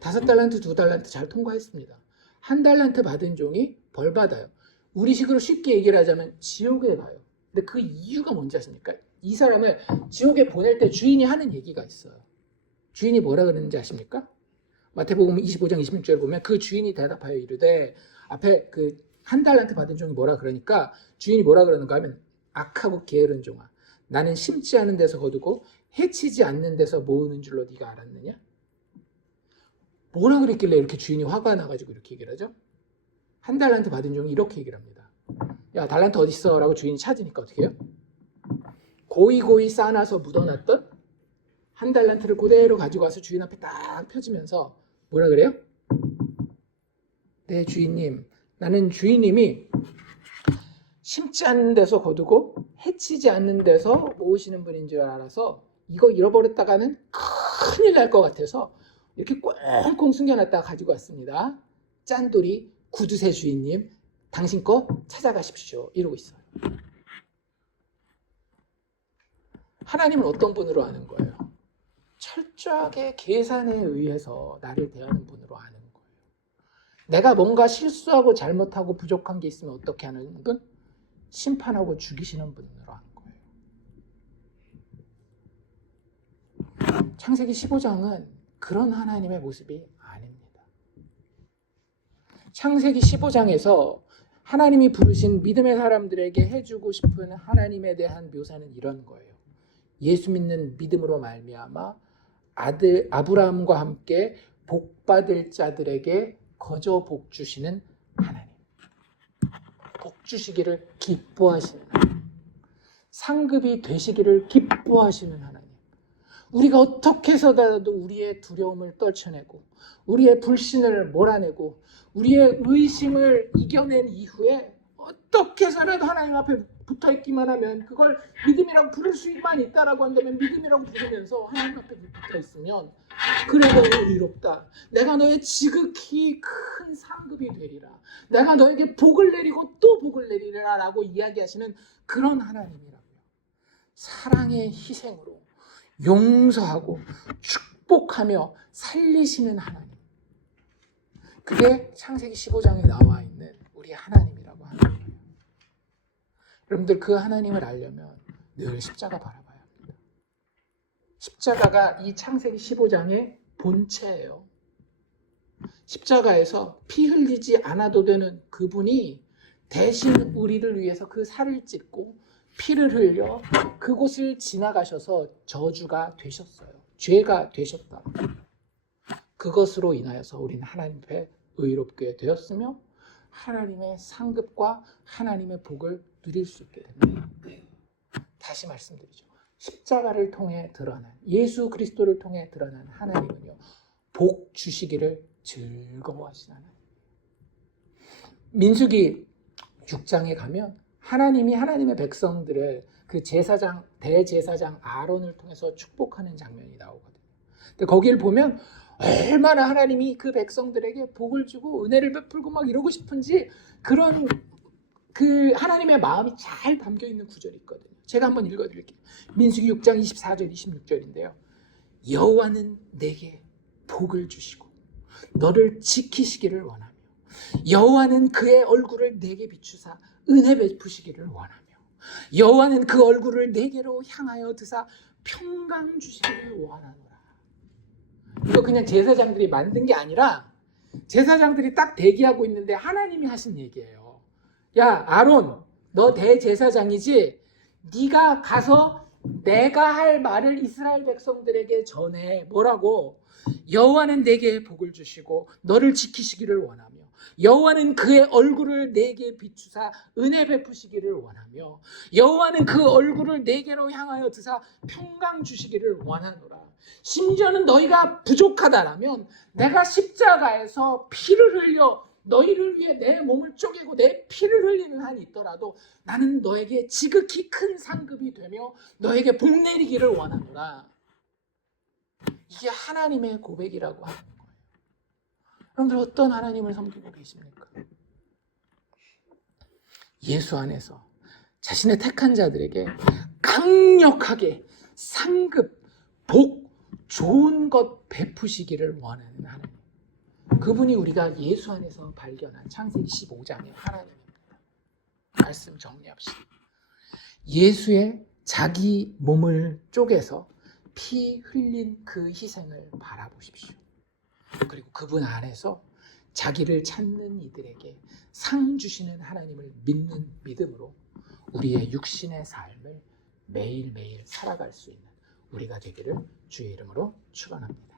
5달란트, 2달란트 잘 통과했습니다. 1달란트 받은 종이 벌 받아요. 우리식으로 쉽게 얘기를 하자면 지옥에 가요. 근데 그 이유가 뭔지 아십니까? 이 사람을 지옥에 보낼 때 주인이 하는 얘기가 있어요. 주인이 뭐라 그러는지 아십니까? 마태복음 25장 26절을 보면 그 주인이 대답하여 이르되 앞에 그 1달란트 받은 종이 뭐라 그러니까 주인이 뭐라 그러는가 하면 악하고 게으른 종아, 나는 심지 않은 데서 거두고 해치지 않는 데서 모으는 줄로 네가 알았느냐? 뭐라 그랬길래 이렇게 주인이 화가 나가지고 이렇게 얘기를 하죠? 1달란트 받은 종이 이렇게 얘기를 합니다. 야, 달란트 어디 있어? 라고 주인이 찾으니까 어떻게 해요? 고이고이 쌓아놔서 묻어놨던 1달란트를 그대로 가지고 와서 주인 앞에 딱 펴지면서 뭐라 그래요? 네, 주인님. 나는 주인님이 심지 않는 데서 거두고 해치지 않는 데서 모으시는 분인 줄 알아서 이거 잃어버렸다가는 큰일 날 것 같아서 이렇게 꽁꽁 숨겨놨다가 가지고 왔습니다. 짠돌이 구두쇠 주인님, 당신 거 찾아가십시오. 이러고 있어요. 하나님은 어떤 분으로 아는 거예요? 철저하게 계산에 의해서 나를 대하는 분으로 아는 거예요. 내가 뭔가 실수하고 잘못하고 부족한 게 있으면 어떻게 하는 분? 심판하고 죽이시는 분으로 아는 거예요. 창세기 15장은 그런 하나님의 모습이 아닙니다. 창세기 15장에서 하나님이 부르신 믿음의 사람들에게 해주고 싶은 하나님에 대한 묘사는 이런 거예요. 예수 믿는 믿음으로 말미암아 아들 아브라함과 함께 복받을 자들에게 거저 복 주시는 하나님, 복 주시기를 기뻐하시는 하나님, 상급이 되시기를 기뻐하시는 하나님, 우리가 어떻게 해서라도 우리의 두려움을 떨쳐내고 우리의 불신을 몰아내고 우리의 의심을 이겨낸 이후에 어떻게 해서라도 하나님 앞에 붙어있기만 하면, 그걸 믿음이라고 부를 수만 있다라고 한다면 믿음이라고 부르면서 하나님 앞에 붙어있으면 그래 너는 의롭다, 내가 너의 지극히 큰 상급이 되리라, 내가 너에게 복을 내리고 또 복을 내리라 라고 이야기하시는 그런 하나님이라고요. 사랑의 희생으로 용서하고 축복하며 살리시는 하나님, 그게 창세기 15장에 나와 있는 우리 하나님이라고 하는 거예요. 여러분들, 그 하나님을 알려면 늘 십자가 바라봐야 합니다. 십자가가 이 창세기 15장의 본체예요. 십자가에서 피 흘리지 않아도 되는 그분이 대신 우리를 위해서 그 살을 찢고 피를 흘려 그곳을 지나가셔서 저주가 되셨어요. 죄가 되셨다. 그것으로 인하여서 우리는 하나님 앞에 의롭게 되었으며 하나님의 상급과 하나님의 복을 누릴 수 있게 됩니다. 다시 말씀드리죠. 십자가를 통해 드러난, 예수 그리스도를 통해 드러난 하나님은요, 복 주시기를 즐거워하시는 하나님. 민수기 6장에 가면 하나님이 하나님의 백성들을 그 제사장, 대제사장 아론을 통해서 축복하는 장면이 나오거든요. 근데 거기를 보면 얼마나 하나님이 그 백성들에게 복을 주고 은혜를 베풀고 막 이러고 싶은지 그런 그 하나님의 마음이 잘 담겨 있는 구절이 있거든요. 제가 한번 읽어드릴게요. 민수기 6장 24절 26절인데요. 여호와는 내게 복을 주시고 너를 지키시기를 원하며 여호와는 그의 얼굴을 내게 비추사 은혜 베푸시기를 원하며 여호와는 그 얼굴을 내게로 향하여 드사 평강 주시기를 원하노라. 이거 그냥 제사장들이 만든 게 아니라 제사장들이 딱 대기하고 있는데 하나님이 하신 얘기예요. 야 아론, 너 대제사장이지? 네가 가서 내가 할 말을 이스라엘 백성들에게 전해. 뭐라고? 여호와는 내게 복을 주시고 너를 지키시기를 원하며 여호와는 그의 얼굴을 내게 비추사 은혜 베푸시기를 원하며 여호와는 그 얼굴을 내게로 향하여 드사 평강 주시기를 원하노라. 심지어는 너희가 부족하다라면 내가 십자가에서 피를 흘려 너희를 위해 내 몸을 쪼개고 내 피를 흘리는 한이 있더라도 나는 너에게 지극히 큰 상급이 되며 너에게 복 내리기를 원하노라. 이게 하나님의 고백이라고 하는 거예요. 여러분들 어떤 하나님을 섬기고 계십니까? 예수 안에서 자신의 택한 자들에게 강력하게 상급, 복, 좋은 것 베푸시기를 원하는 하나님. 그분이 우리가 예수 안에서 발견한 창세기 15장의 하나님입니다. 말씀 정리합시다. 예수의 자기 몸을 쪼개서 피 흘린 그 희생을 바라보십시오. 그리고 그분 안에서 자기를 찾는 이들에게 상 주시는 하나님을 믿는 믿음으로 우리의 육신의 삶을 매일매일 살아갈 수 있는 우리가 되기를 주의 이름으로 축원합니다.